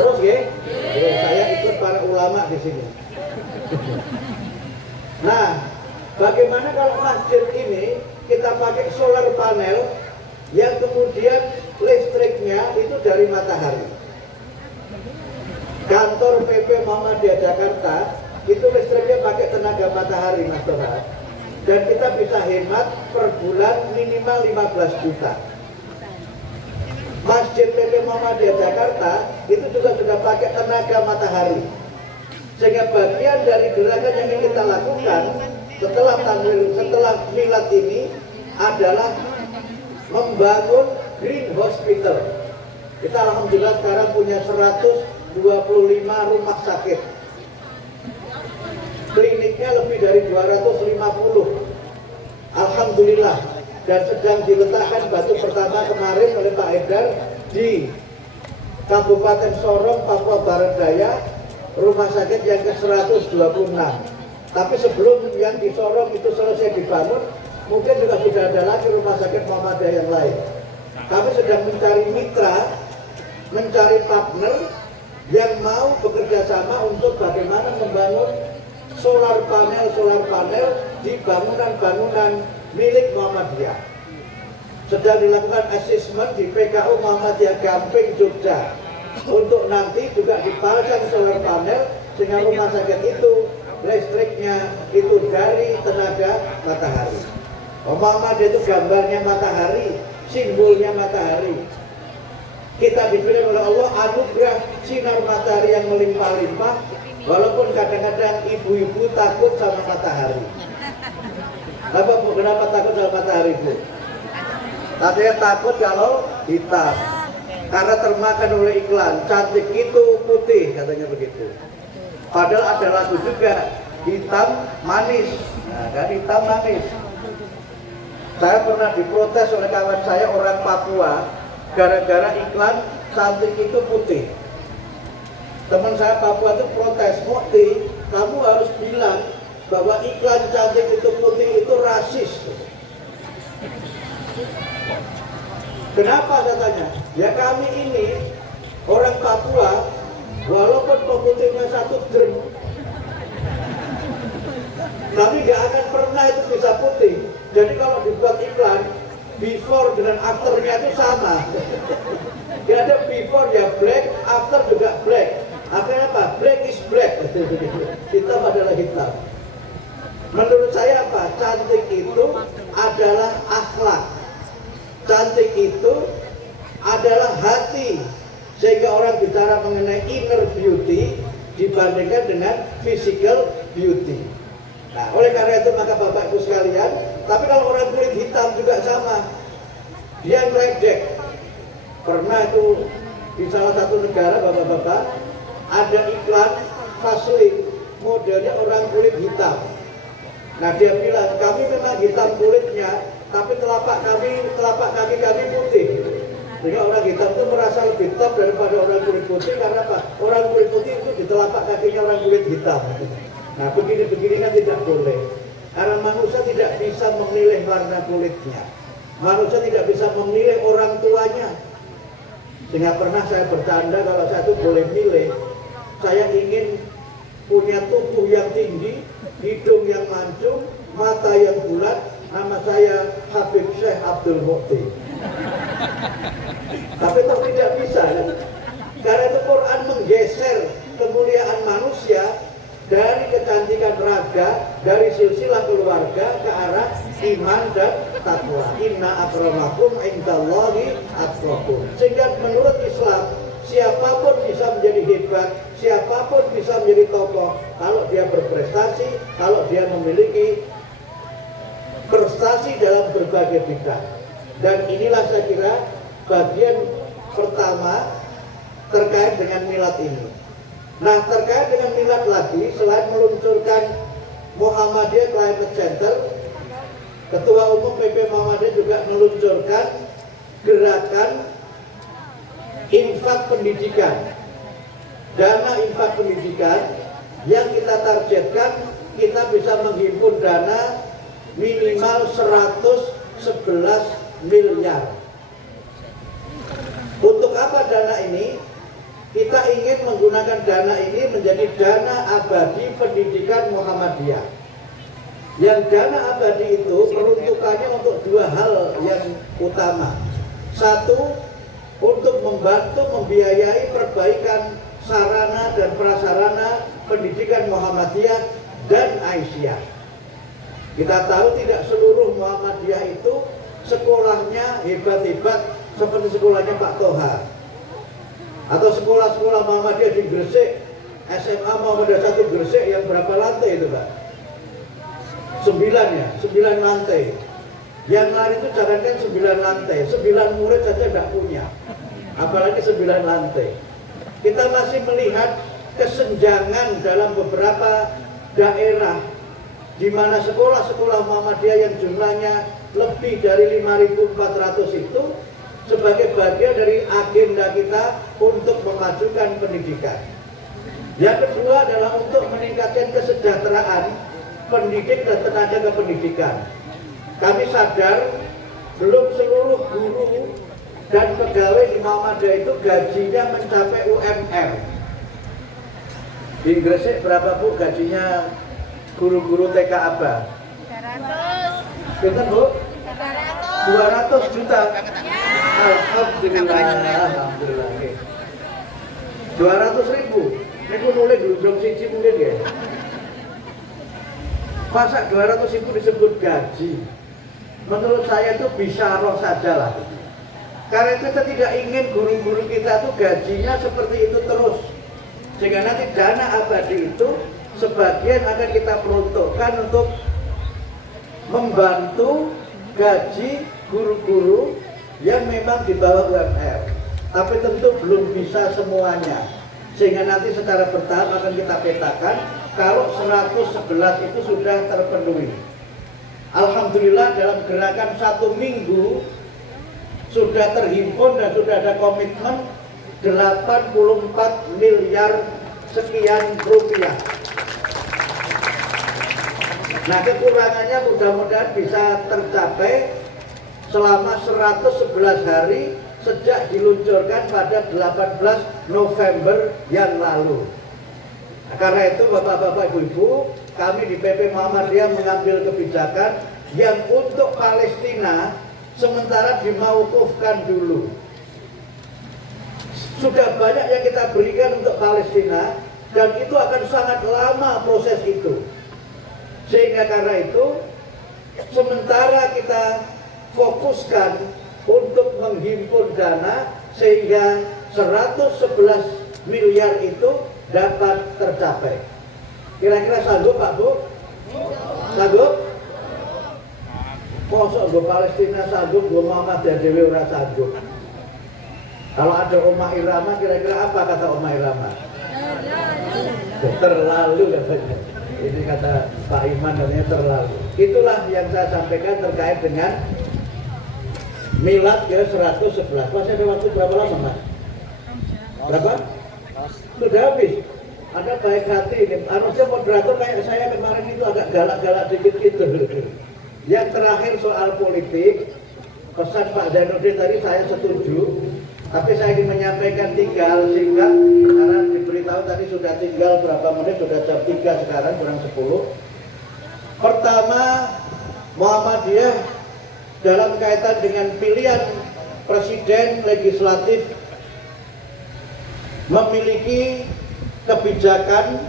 Terus ya? Saya ikut para ulama di sini. Nah, bagaimana kalau masjid ini kita pakai solar panel yang kemudian listriknya itu dari matahari? Kantor PP Muhammadiyah Jakarta itu listriknya pakai tenaga matahari, Mas Toha. Dan kita bisa hemat per bulan minimal 15 juta. Masjid PP Muhammadiyah Jakarta itu juga sudah pakai tenaga matahari. Sehingga bagian dari gerakan yang ingin kita lakukan setelah milad ini adalah membangun green hospital. Kita alhamdulillah sekarang punya 125 rumah sakit. Kliniknya lebih dari 250. Alhamdulillah. Dan sedang diletakkan batu pertama kemarin oleh Pak Edar di Kabupaten Sorong, Papua Barat Daya, rumah sakit yang ke-126. Tapi sebelum yang di Sorong itu selesai dibangun, mungkin juga sudah ada lagi rumah sakit Muhammadiyah yang lain. Kami sedang mencari mitra, mencari partner yang mau bekerja sama untuk bagaimana membangun solar panel di bangunan-bangunan milik Muhammadiyah. Sedang dilakukan asesmen di PKU Muhammadiyah Gamping, Jogja, untuk nanti juga dipasang solar panel sehingga rumah sakit itu listriknya itu dari tenaga matahari. Muhammadiyah itu gambarnya matahari, simbolnya matahari. Kita diberi oleh Allah anugerah sinar matahari yang melimpah-limpah, walaupun kadang-kadang ibu-ibu takut sama matahari. Apa Bu, kenapa takut sama matahari Bu? Tadinya takut kalau hitam, karena termakan oleh iklan, cantik itu putih, katanya begitu. Padahal ada lagu juga, hitam manis. Nah, kan hitam manis. Saya pernah diprotes oleh kawan saya orang Papua, gara-gara iklan cantik itu putih. Teman saya Papua itu protes, Mukti, kamu harus bilang bahwa iklan cantik itu putih itu rasis. Kenapa saya tanya? Ya kami ini orang Papua, walaupun pemutihnya 1 drum, kami nggak akan pernah itu bisa putih. Jadi kalau dibuat iklan, before dengan afternya itu sama. Dia ada before ya black, after juga black. Akhirnya apa? Black is black. Hitam adalah hitam. Menurut saya apa? Cantik itu adalah akhlak. Cantik itu adalah hati. Sehingga orang bicara mengenai inner beauty dibandingkan dengan physical beauty. Nah, oleh karena itu maka Bapak Ibu sekalian, tapi kalau orang kulit hitam juga sama. Dia meledek. Pernah itu di salah satu negara Bapak-bapak ada iklan Vaseline modelnya orang kulit hitam. Nah, dia bilang, kami memang hitam kulitnya, tapi telapak kaki kami putih. Sehingga orang hitam itu merasa lebih top daripada orang kulit putih, karena apa? Orang kulit putih itu di telapak kakinya orang kulit hitam. Nah, begini kan tidak boleh. Karena manusia tidak bisa memilih warna kulitnya. Manusia tidak bisa memilih orang tuanya. Sehingga pernah saya bercanda kalau saya itu boleh milih, saya ingin punya tubuh yang tinggi, hidung yang mancung, mata yang bulat. Nama saya Habib Syekh Abdul Mukti. Tapi itu tidak bisa kan? Karena itu Quran menggeser kemuliaan manusia dari kecantikan raga, dari silsilah keluarga ke arah iman dan takwa. Inna akramakum indallahi atqakum. Sehingga menurut Islam, siapapun bisa menjadi hebat, siapapun bisa menjadi tokoh kalau dia berprestasi, kalau dia memiliki prestasi dalam berbagai bidang. Dan inilah saya kira bagian pertama terkait dengan milad ini. Nah, terkait dengan milad lagi, selain meluncurkan Muhammadiyah Climate Center, Ketua Umum PP Muhammadiyah juga meluncurkan gerakan infak pendidikan. Dana infak pendidikan yang kita targetkan kita bisa menghimpun dana minimal 111 miliar. Untuk apa dana ini? Kita ingin menggunakan dana ini menjadi dana abadi pendidikan Muhammadiyah. Yang dana abadi itu peruntukannya untuk 2 hal yang utama. 1, untuk membantu membiayai perbaikan sarana dan prasarana pendidikan Muhammadiyah dan Aisyah. Kita tahu tidak seluruh Muhammadiyah itu sekolahnya hebat-hebat seperti sekolahnya Pak Toha. Atau sekolah-sekolah Muhammadiyah di Gresik, SMA Muhammadiyah 1 Gresik yang berapa lantai itu Pak? 9 ya, 9 lantai. Yang lain itu jangankan 9 lantai, 9 murid saja tidak punya. Apalagi 9 lantai. Kita masih melihat kesenjangan dalam beberapa daerah di mana sekolah-sekolah Muhammadiyah yang jumlahnya lebih dari 5.400 itu sebagai bagian dari agenda kita untuk memajukan pendidikan. Yang kedua adalah untuk meningkatkan kesejahteraan pendidik dan tenaga kependidikan. Kami sadar belum seluruh guru dan pegawai di Muhammadiyah itu gajinya mencapai UMR. Di Gresik berapa Bu gajinya guru-guru TK ABA? 200. Betul Bu? 200 juta. Alhamdulillah. 200.000. Ini mulai dulu siji mungkin ya. Masa 200.000 disebut gaji? Menurut saya itu bisyarah saja lah. Karena kita tidak ingin guru-guru kita tuh gajinya seperti itu terus. Sehingga nanti dana abadi itu sebagian akan kita peruntukkan untuk membantu gaji guru-guru yang memang di bawah UMR. Tapi tentu belum bisa semuanya. Sehingga nanti secara bertahap akan kita petakan kalau 111 itu sudah terpenuhi. Alhamdulillah dalam gerakan 1 minggu sudah terhimpun dan sudah ada komitmen 84 miliar sekian rupiah. Nah, kekurangannya mudah-mudahan bisa tercapai selama 111 hari sejak diluncurkan pada 18 November yang lalu. Nah, karena itu Bapak-bapak Ibu-ibu, kami di PP Muhammadiyah mengambil kebijakan yang untuk Palestina sementara dimauqufkan dulu. Sudah banyak yang kita berikan untuk Palestina dan itu akan sangat lama proses itu. Sehingga karena itu sementara kita fokuskan untuk menghimpun dana sehingga 111 miliar itu dapat tercapai. Kira-kira sanggup Pak Bu? Sanggup? Mosok gue Palestina sanggup, gue Muhammadiyah dewe ora sanggup. Kalau ada Oma Irama, kira-kira apa kata Oma Irama? Terlalu katanya. Ini kata Pak Iman katanya terlalu. Itulah yang saya sampaikan terkait dengan milad ke 111. Masih ada waktu berapa lama Mas? Berapa? Sudah habis. Ada baik hati ini. Harusnya moderator kayak saya kemarin itu agak galak-galak dikit gitu. Yang terakhir soal politik, pesan Pak Zainuddin tadi saya setuju. Tapi saya ingin menyampaikan tinggal singkat karena diberitahu tadi sudah tinggal berapa menit, sudah jam 3 sekarang kurang 10. Pertama, Muhammadiyah dalam kaitan dengan pilihan presiden legislatif memiliki kebijakan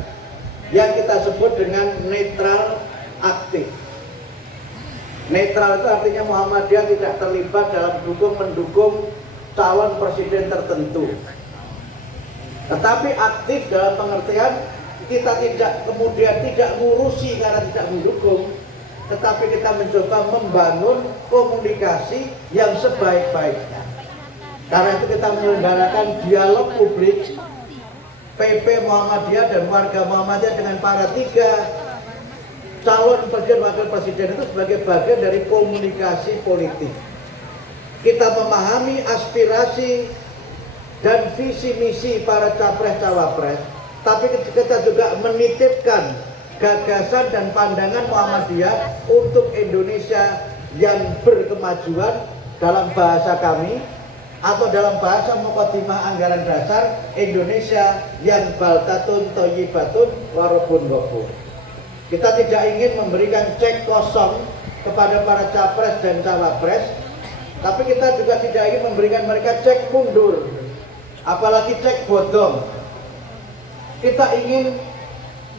yang kita sebut dengan netral aktif. Netral itu artinya Muhammadiyah tidak terlibat dalam mendukung calon presiden tertentu. Tetapi aktif dalam pengertian kita tidak kemudian tidak ngurusi karena tidak mendukung, tetapi kita mencoba membangun komunikasi yang sebaik-baiknya. Karena itu kita menyelenggarakan dialog publik PP Muhammadiyah dan warga Muhammadiyah dengan para 3 calon presiden wakil presiden itu sebagai bagian dari komunikasi politik. Kita memahami aspirasi dan visi misi para capres cawapres, tapi kita juga menitipkan gagasan dan pandangan Muhammadiyah untuk Indonesia yang berkemajuan dalam bahasa kami atau dalam bahasa Muqaddimah Anggaran Dasar Indonesia yang baldatun thayyibatun warabun ghafur. Kita tidak ingin memberikan cek kosong kepada para capres dan cawapres, tapi kita juga tidak ingin memberikan mereka cek mundur, apalagi cek bodong. Kita ingin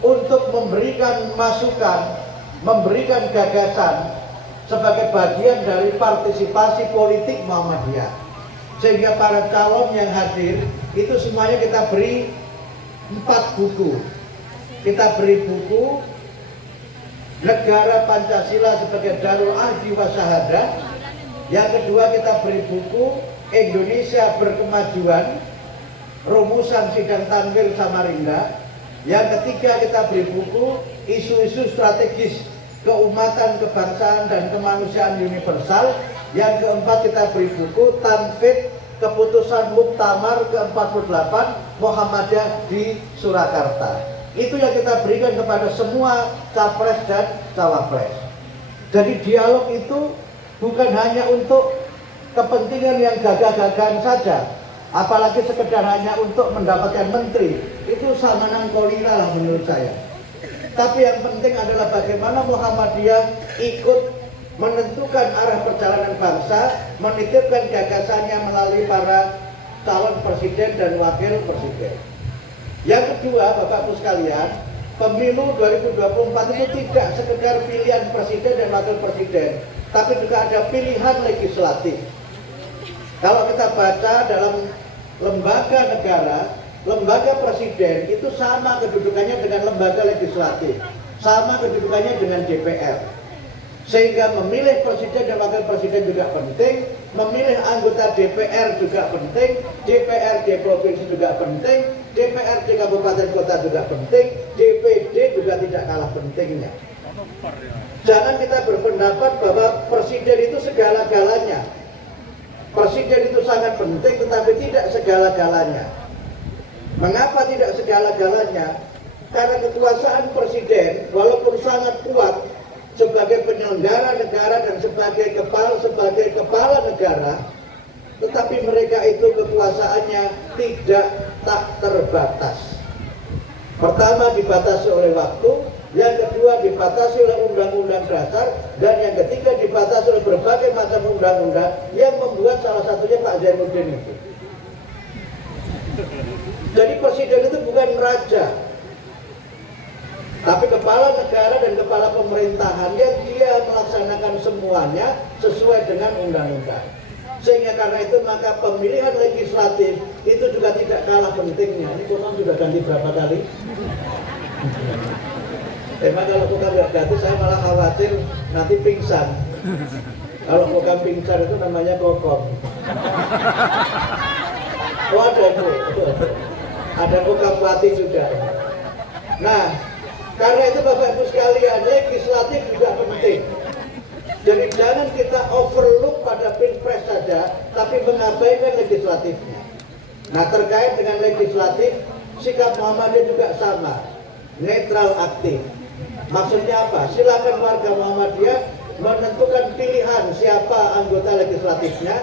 untuk memberikan masukan, memberikan gagasan sebagai bagian dari partisipasi politik Muhammadiyah. Sehingga para calon yang hadir itu semuanya kita beri 4 buku. Kita beri buku Negara Pancasila sebagai Darul Ahdi wa Syahadah. Yang kedua kita beri buku Indonesia Berkemajuan, Rumusan Sidang Tanwir Samarinda. Yang ketiga kita beri buku Isu-isu Strategis Keumatan, Kebangsaan, dan Kemanusiaan Universal. Yang keempat kita beri buku Tanfid Keputusan Muktamar ke-48 Muhammadiyah di Surakarta. Itu yang kita berikan kepada semua capres dan cawapres. Jadi dialog itu bukan hanya untuk kepentingan yang gagah-gagahan saja, apalagi sekedar hanya untuk mendapatkan menteri. Itu sama nang kolina lah menurut saya. Tapi yang penting adalah bagaimana Muhammadiyah ikut menentukan arah perjalanan bangsa, menitipkan gagasannya melalui para calon presiden dan wakil presiden. Yang kedua, Bapak-Ibu sekalian, pemilu 2024 itu tidak sekedar pilihan presiden dan wakil presiden, tapi juga ada pilihan legislatif. Kalau kita baca dalam lembaga negara, lembaga presiden itu sama kedudukannya dengan lembaga legislatif, sama kedudukannya dengan DPR. Sehingga memilih presiden dan wakil presiden juga penting, memilih anggota DPR juga penting, DPRD provinsi juga penting, DPRD kabupaten kota juga penting, DPD juga tidak kalah pentingnya. Jangan kita berpendapat bahwa presiden itu segala-galanya. Presiden itu sangat penting tetapi tidak segala-galanya. Mengapa tidak segala-galanya? Karena kekuasaan presiden walaupun sangat kuat sebagai sebagai penyelenggara negara dan sebagai kepala negara, tetapi mereka itu kekuasaannya tidak tak terbatas. Pertama dibatasi oleh waktu, yang kedua dibatasi oleh undang-undang dasar, dan yang ketiga dibatasi oleh berbagai macam undang-undang yang membuat salah satunya Pak Zainuddin itu. Jadi presiden itu bukan raja, tapi kepala negara dan kepala pemerintahan yang dia melaksanakan semuanya sesuai dengan undang-undang. Sehingga karena itu maka pemilihan legislatif itu juga tidak kalah pentingnya. Ini Komang sudah ganti berapa kali? Emang kalau bukan nggak ganti saya malah khawatir nanti pingsan. Kalau bukan pingsan itu namanya kokok. Oh ada Bu, ada Kokapati juga. Nah, karena itu Bapak Ibu sekalian, legislatif juga penting. Jadi jangan kita overlook pada pilpres saja, tapi mengabaikan legislatifnya. Nah terkait dengan legislatif, sikap Muhammadiyah juga sama, netral aktif. Maksudnya apa? Silakan warga Muhammadiyah menentukan pilihan siapa anggota legislatifnya,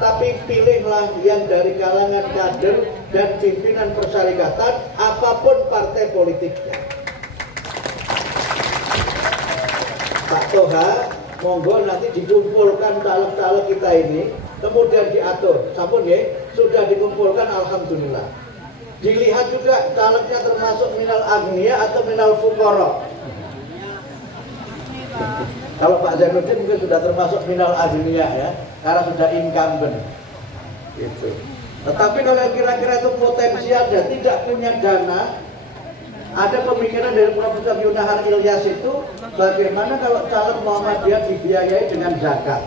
tapi pilihlah yang dari kalangan kader dan pimpinan persyarikatan apapun partai politiknya. Pak Toha, monggo nanti dikumpulkan caleg-caleg kita ini, kemudian diatur. Sampun ya, sudah dikumpulkan, alhamdulillah. Dilihat juga calegnya termasuk minal agniya atau minal fuqara. Kalau Pak Zainuddin mungkin sudah termasuk minal agniya ya, karena sudah incumbent. Gitu. Tetapi kalau kira-kira itu potensial dan tidak punya dana, ada pemikiran dari Profesor Yunahar Ilyas itu, bagaimana kalau caleg Muhammadiyah dibiayai dengan zakat.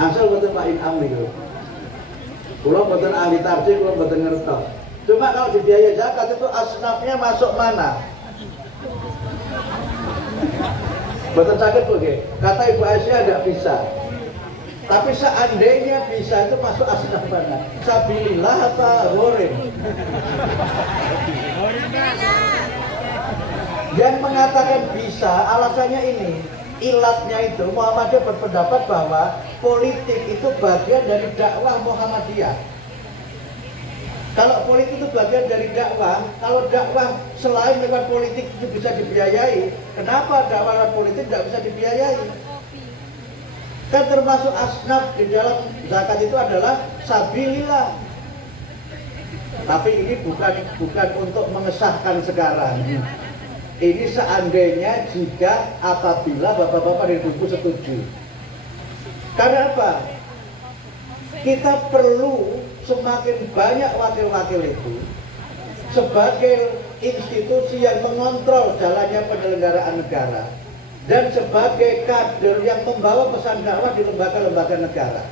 Asal betul Pak Inam itu. Kalau betul ahli tafsir, kalau betul ngertos. Cuma kalau dibiayai zakat itu asnafnya masuk mana? Betul sakit Bu, kata Ibu Aisyah tidak bisa. Tapi seandainya bisa itu masuk asnaf mana? Sabilillah apa horin? Yang mengatakan bisa, alasannya ini, ilatnya itu Muhammadiyah berpendapat bahwa politik itu bagian dari dakwah Muhammadiyah. Kalau politik itu bagian dari dakwah, kalau dakwah selain lewat politik itu bisa dibiayai, kenapa dakwah politik tidak bisa dibiayai? Kan termasuk asnaf di dalam zakat itu adalah sabilillah. Tapi ini bukan untuk mengesahkan sekarang. Ini seandainya jika apabila Bapak-Bapak dari Tubuh setuju. Karena apa? Kita perlu semakin banyak wakil-wakil itu sebagai institusi yang mengontrol jalannya penyelenggaraan negara dan sebagai kader yang membawa pesan dakwah di lembaga-lembaga negara.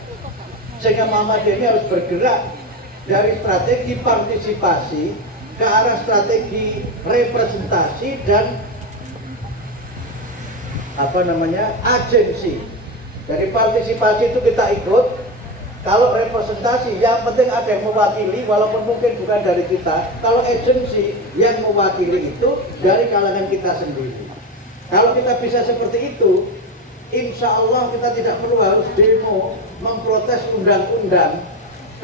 Sehingga Muhammadiyah ini harus bergerak dari strategi partisipasi ke arah strategi representasi dan agensi. Dari partisipasi itu kita ikut, kalau representasi yang penting ada yang mewakili walaupun mungkin bukan dari kita. Kalau agensi yang mewakili itu dari kalangan kita sendiri. Kalau kita bisa seperti itu, insya Allah kita tidak perlu harus demo memprotes undang-undang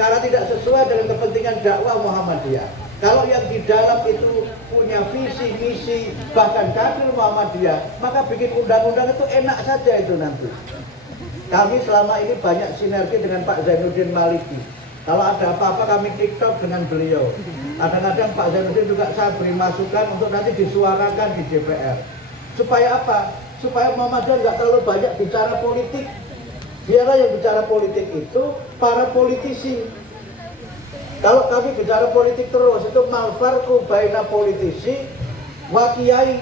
karena tidak sesuai dengan kepentingan dakwah Muhammadiyah. Kalau yang di dalam itu punya visi, misi, bahkan kader Muhammadiyah, maka bikin undang-undang itu enak saja itu nanti. Kami selama ini banyak sinergi dengan Pak Zainuddin Maliki. Kalau ada apa-apa kami TikTok dengan beliau. Kadang-kadang Pak Zainuddin juga saya beri masukan untuk nanti disuarakan di DPR. Supaya apa? Supaya Muhammadiyah nggak terlalu banyak bicara politik. Biarlah yang bicara politik itu para politisi. Kalau kami bicara politik terus itu malfarqu baina politisi wa kiai.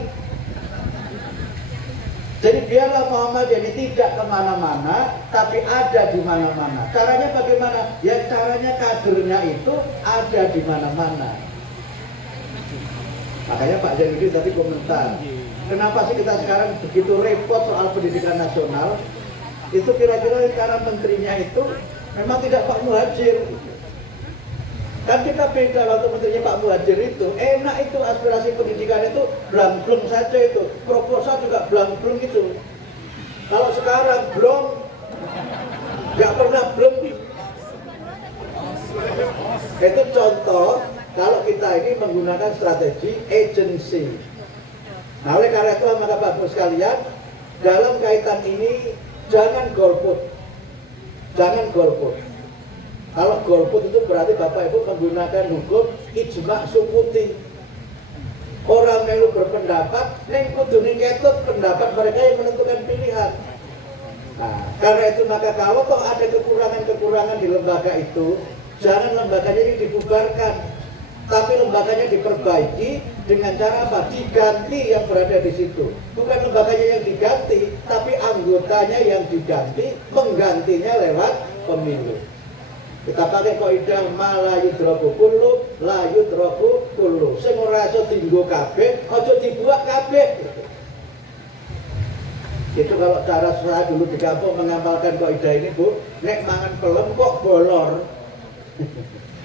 Jadi biarlah Muhammadiyah ini tidak kemana-mana, tapi ada di mana-mana. Caranya bagaimana? Ya caranya kadernya itu ada di mana-mana. Makanya Pak Zainuddin tadi komentar, kenapa sih kita sekarang begitu repot soal pendidikan nasional? Itu kira-kira karena menterinya itu memang tidak Pak Muhadjir. Kan kita beda waktu menterinya Pak Muhadjir itu, enak itu aspirasi pendidikan itu blang-bleng saja itu, proposal juga blang-bleng itu. Kalau sekarang belum, nggak pernah belum. Itu contoh kalau kita ini menggunakan strategi agency. Nah, oleh karena itu maka Bapak sekalian, dalam kaitan ini jangan golput, jangan golput. Kalau golput itu berarti Bapak Ibu menggunakan hukum ijma sukuti. Orang melu berpendapat, neng kudu ketut pendapat mereka yang menentukan pilihan. Nah, karena itu maka kalau toh ada kekurangan-kekurangan di lembaga itu, jangan lembaganya ini dibubarkan, tapi lembaganya diperbaiki dengan cara apa? Diganti yang berada di situ. Bukan lembaganya yang diganti, tapi anggotanya yang diganti, menggantinya lewat pemilu. Kita pakai kaidah la yudraku kullu la yudraku kullu. Sing ora iso dienggo kabeh, aja dibuat kabeh. Itu kalau cara saya dulu di kampung mengamalkan kaidah ini, Bu, nek mangan pelem kok bolor.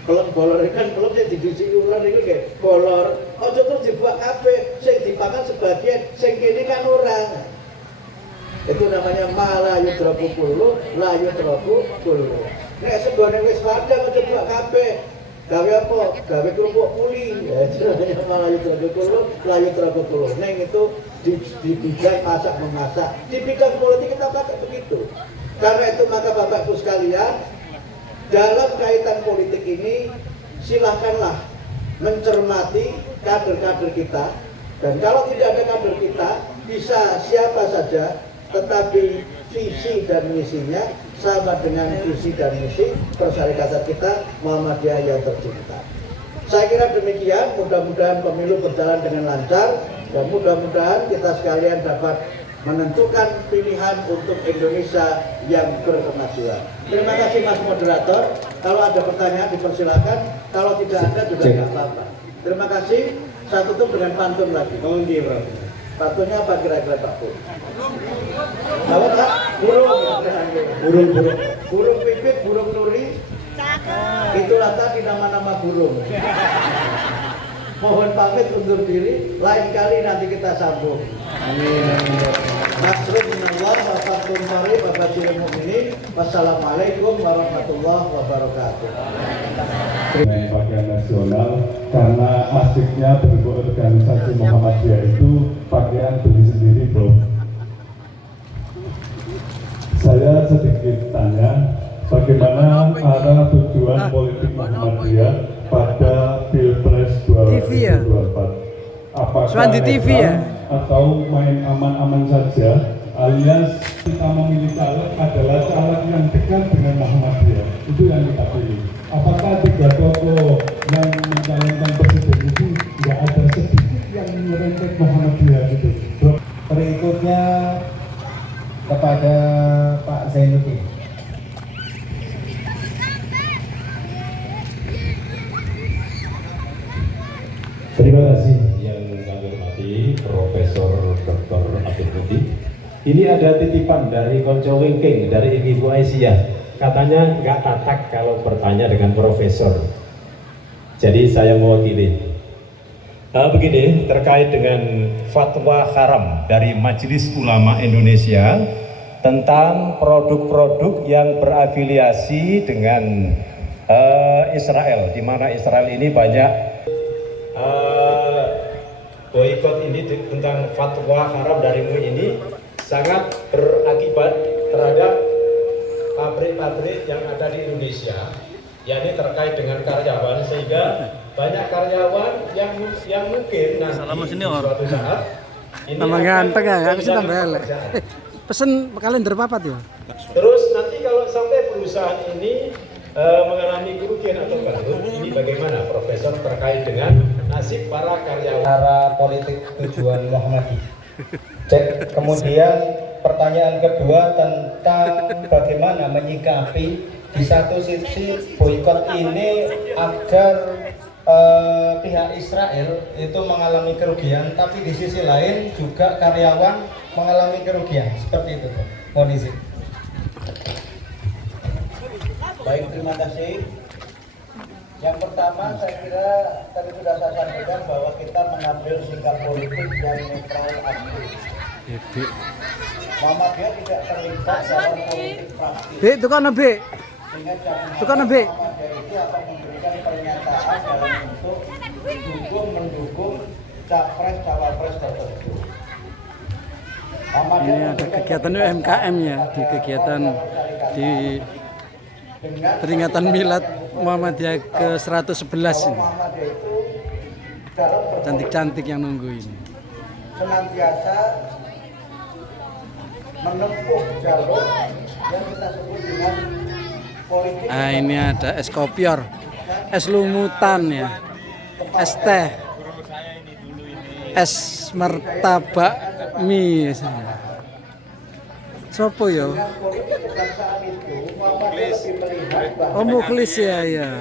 Pelem bolor ini kan pelem sing didusi ular iki nggih bolor. Aja terus dibuat kabeh, sing dipangan sebagian, sing kene kan ora. Itu namanya la yudraku kullu la yudraku kullu. Nek sebone wis padang aja buat kabeh. Gawe apa? Gawe kerupuk kuli. Ya, jenenge malah yudraku layu terabuk. Neng itu di bidang masak memasak. Di bidang politik kita pakai begitu. Karena itu maka Bapak Ibu sekalian, dalam kaitan politik ini silahkanlah mencermati kader-kader kita. Dan kalau tidak ada kader kita, bisa siapa saja, tetapi visi dan misinya sama dengan visi dan misi persyarikatan kita Muhammadiyah yang tercinta. Saya kira demikian, mudah-mudahan pemilu berjalan dengan lancar dan mudah-mudahan kita sekalian dapat menentukan pilihan untuk Indonesia yang berkemajuan. Terima kasih Mas Moderator. Kalau ada pertanyaan dipersilakan, kalau tidak ada juga tidak apa-apa. Terima kasih. Saya tutup dengan pantun lagi. Pantunnya apa kira-kira Pak Bu? Apa Pak? Burung pipit, burung nuri. Itulah tadi nama-nama burung. Mohon pamit undur diri, lain kali nanti kita sambung. Amin. Nasrul minallah wa fathun qarib wa basyiril mu'minin. Wassalamualaikum warahmatullahi wabarakatuh. Pakaian nasional karena asiknya berorganisasi Muhammadiyah itu pakaian beli sendiri, bro. Saya sedikit tanya, bagaimana arah tujuan politik Muhammadiyah pada Pilpres 2024? Apakah di TV ya? Atau main aman-aman saja, alias kita memilih caleg adalah caleg yang dekat dengan Muhammadiyah? Itu yang kita pilih. Apakah tiga tokoh yang mencalonkan presiden itu nggak ada sedikit yang menyerempet Muhammadiyah gitu? Berikutnya kepada Pak Zainuddin. Terima kasih yang kami hormati Profesor Dr. Abdul Budi. Ini ada titipan dari Konco Wingking dari Ibu Aisyah. Katanya nggak tatak kalau bertanya dengan profesor. Jadi saya mewakili. Begini, terkait dengan fatwa haram dari Majelis Ulama Indonesia tentang produk-produk yang berafiliasi dengan Israel, di mana Israel ini banyak boikot ini tentang fatwa haram dari MUI ini sangat berakibat terhadap pabrik-pabrik yang ada di Indonesia, yakni terkait dengan karyawan, sehingga banyak karyawan yang mungkin nanti suatu saat ini tambah ganteng ya, aku sih tambah elek. Pesen kalender papat ya. Terus nanti kalau sampai perusahaan ini mengalami kerugian atau bangkrut, ini bagaimana Profesor terkait dengan nasib para karyawan? Cara politik tujuan Muhammadiyah. Cek. Kemudian pertanyaan kedua tentang bagaimana menyikapi di satu sisi boikot ini agar pihak Israel itu mengalami kerugian, tapi di sisi lain juga karyawan mengalami kerugian, seperti itu kondisi. Baik, terima kasih. Yang pertama saya kira tadi sudah saya sampaikan bahwa kita mengambil sikap politik yang netral adil. Muhammadiyah tidak terlibat dalam politik praktis. B, tukang B. Sehingga jangan Tukang B. Muhammadiyah itu akan memberikan pernyataan dalam bentuk mendukung capres cawapres tertentu. Ini ada kegiatan UMKM-nya di kegiatan di peringatan Milad Muhammadiyah ke-111 ini. Cantik-cantik yang nunggu ini. Senantiasa menempuh jalur yang kita sebut dengan politik. Nah, ini ada es kopior, es lumutan ya, es teh, es martabak mie. Sopo yo? Politik kebangsaan itu Muhammadiyah lebih melihat bahwa Oh Mukhlis ya ya.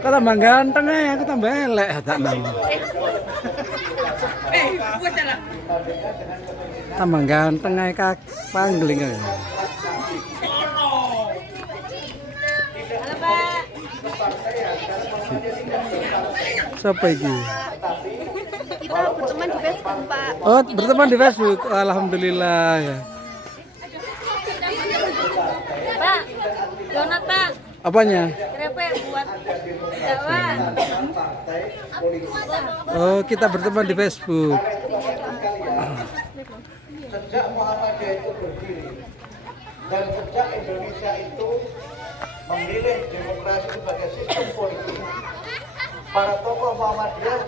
Kok tambah ganteng ya, aku tambah elek tak nang. Tambah ganteng ae kak pangling ae. Siapa iki? Kita berteman di Facebook, Pak. Oh, berteman di Facebook. Alhamdulillah ya. Pak, donat, Pak. Apanya? Krepek buat dakwah. Oh, kita berteman di Facebook. sejak Muhammadiyah itu berdiri dan sejak Indonesia itu memilih demokrasi sebagai sistem politik, para tokoh Muhammadiyah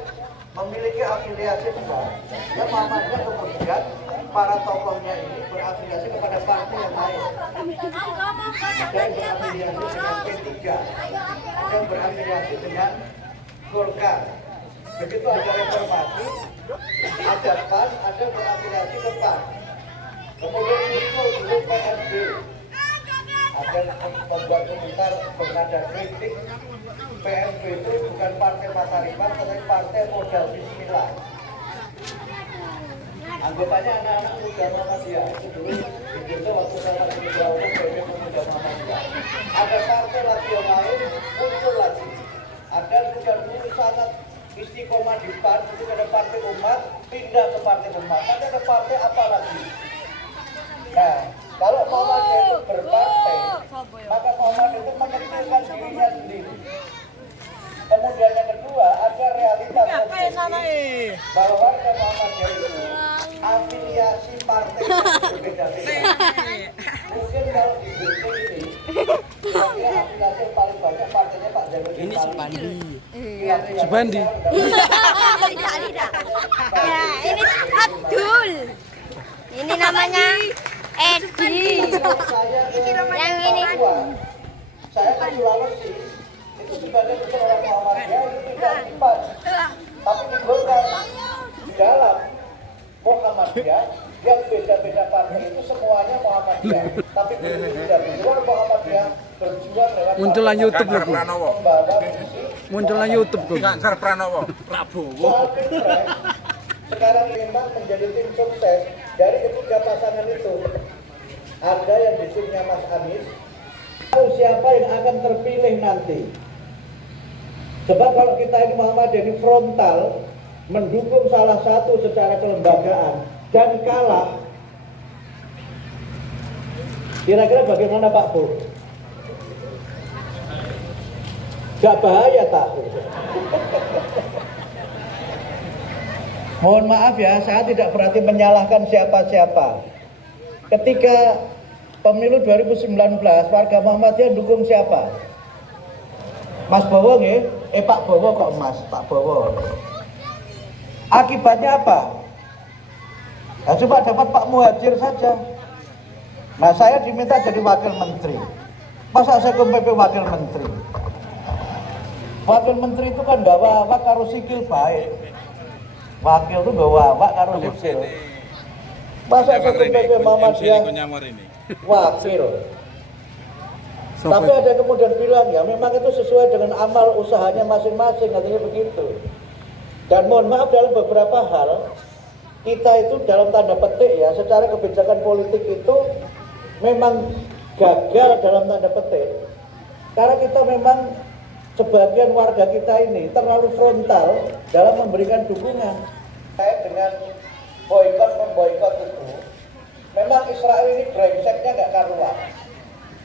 memiliki afiliasi besar. Ya Muhammadiyah kemudian para tokohnya ini berafiliasi kepada partai yang lain. Ada yang berafiliasi dengan P3, ada yang berafiliasi dengan Golkar. Begitu ada reformasi, ada PAN, ada yang berafiliasi ke PAN. Kemudian muncul dulu PSB. Ada yang membuat komentar bernada kritik. PSB itu bukan partai Matariman, tetapi partai modal bismillah. Anggapannya anak-anak muda Muhammadiyah itu dulu begitu waktu saya masih muda umum PSB muda Muhammadiyah. Ada partai lagi yang lain muncul lagi. Ada sudah dulu sangat istiqomah di PAN, itu ada partai umat, pindah ke partai umat. Nanti ada partai apa lagi? Nah, kalau Muhammadiyah itu berpartai, maka Muhammadiyah itu mengecilkan dirinya sendiri. Kemudian yang kedua, ada realitas objektif bahwa warga Muhammadiyah itu afiliasi partai berbeda-beda. Mungkin kalau di Indonesia ini, kira-kira afiliasi yang paling banyak partainya Pak Zainuddin. Ini Supandi. Supandi. Tidak. Ya, ini Abdul. Ini namanya Edi. Yang ini. Saya ke Sulawesi, itu sebagai seorang Muhammadiyah itu tidak simpan. Tapi di Golkar, di dalam Muhammadiyah, yang beda-beda partai itu semuanya Muhammadiyah. Tapi tidak di luar Muhammadiyah berjuang lewat Munculan YouTube loh. membawa visi. Munculan YouTube kok. Soal Pilpres, sekarang memang menjadi tim sukses dari ketiga pasangan itu. Ada yang di timnya Mas Anies, tahu siapa yang akan terpilih nanti. Sebab kalau kita ini Muhammadiyah ini frontal mendukung salah satu secara kelembagaan dan kalah, kira-kira bagaimana Pak Bu? Gak bahaya tak? Mohon maaf ya, saya tidak berarti menyalahkan siapa-siapa. Ketika pemilu 2019, warga Muhammadiyah dukung siapa? Mas Bowo nggih? Pak Bowo kok Mas, Pak Bowo. Akibatnya apa? Nah, coba dapat Pak Muhajir saja. Nah, saya diminta jadi wakil menteri. Masa saya PP wakil menteri? Wakil menteri itu kan gak wawak karo sikil baik. Wakil itu gak wawak karo sikil. Masa saya PP Muhammadiyah wakil? Tapi ada yang kemudian bilang ya memang itu sesuai dengan amal usahanya masing-masing, katanya begitu. Dan mohon maaf dalam beberapa hal kita itu dalam tanda petik ya secara kebijakan politik itu memang gagal dalam tanda petik. Karena kita memang sebagian warga kita ini terlalu frontal dalam memberikan dukungan terkait dengan boykot memboykot itu. Memang Israel ini brengseknya nggak karuan.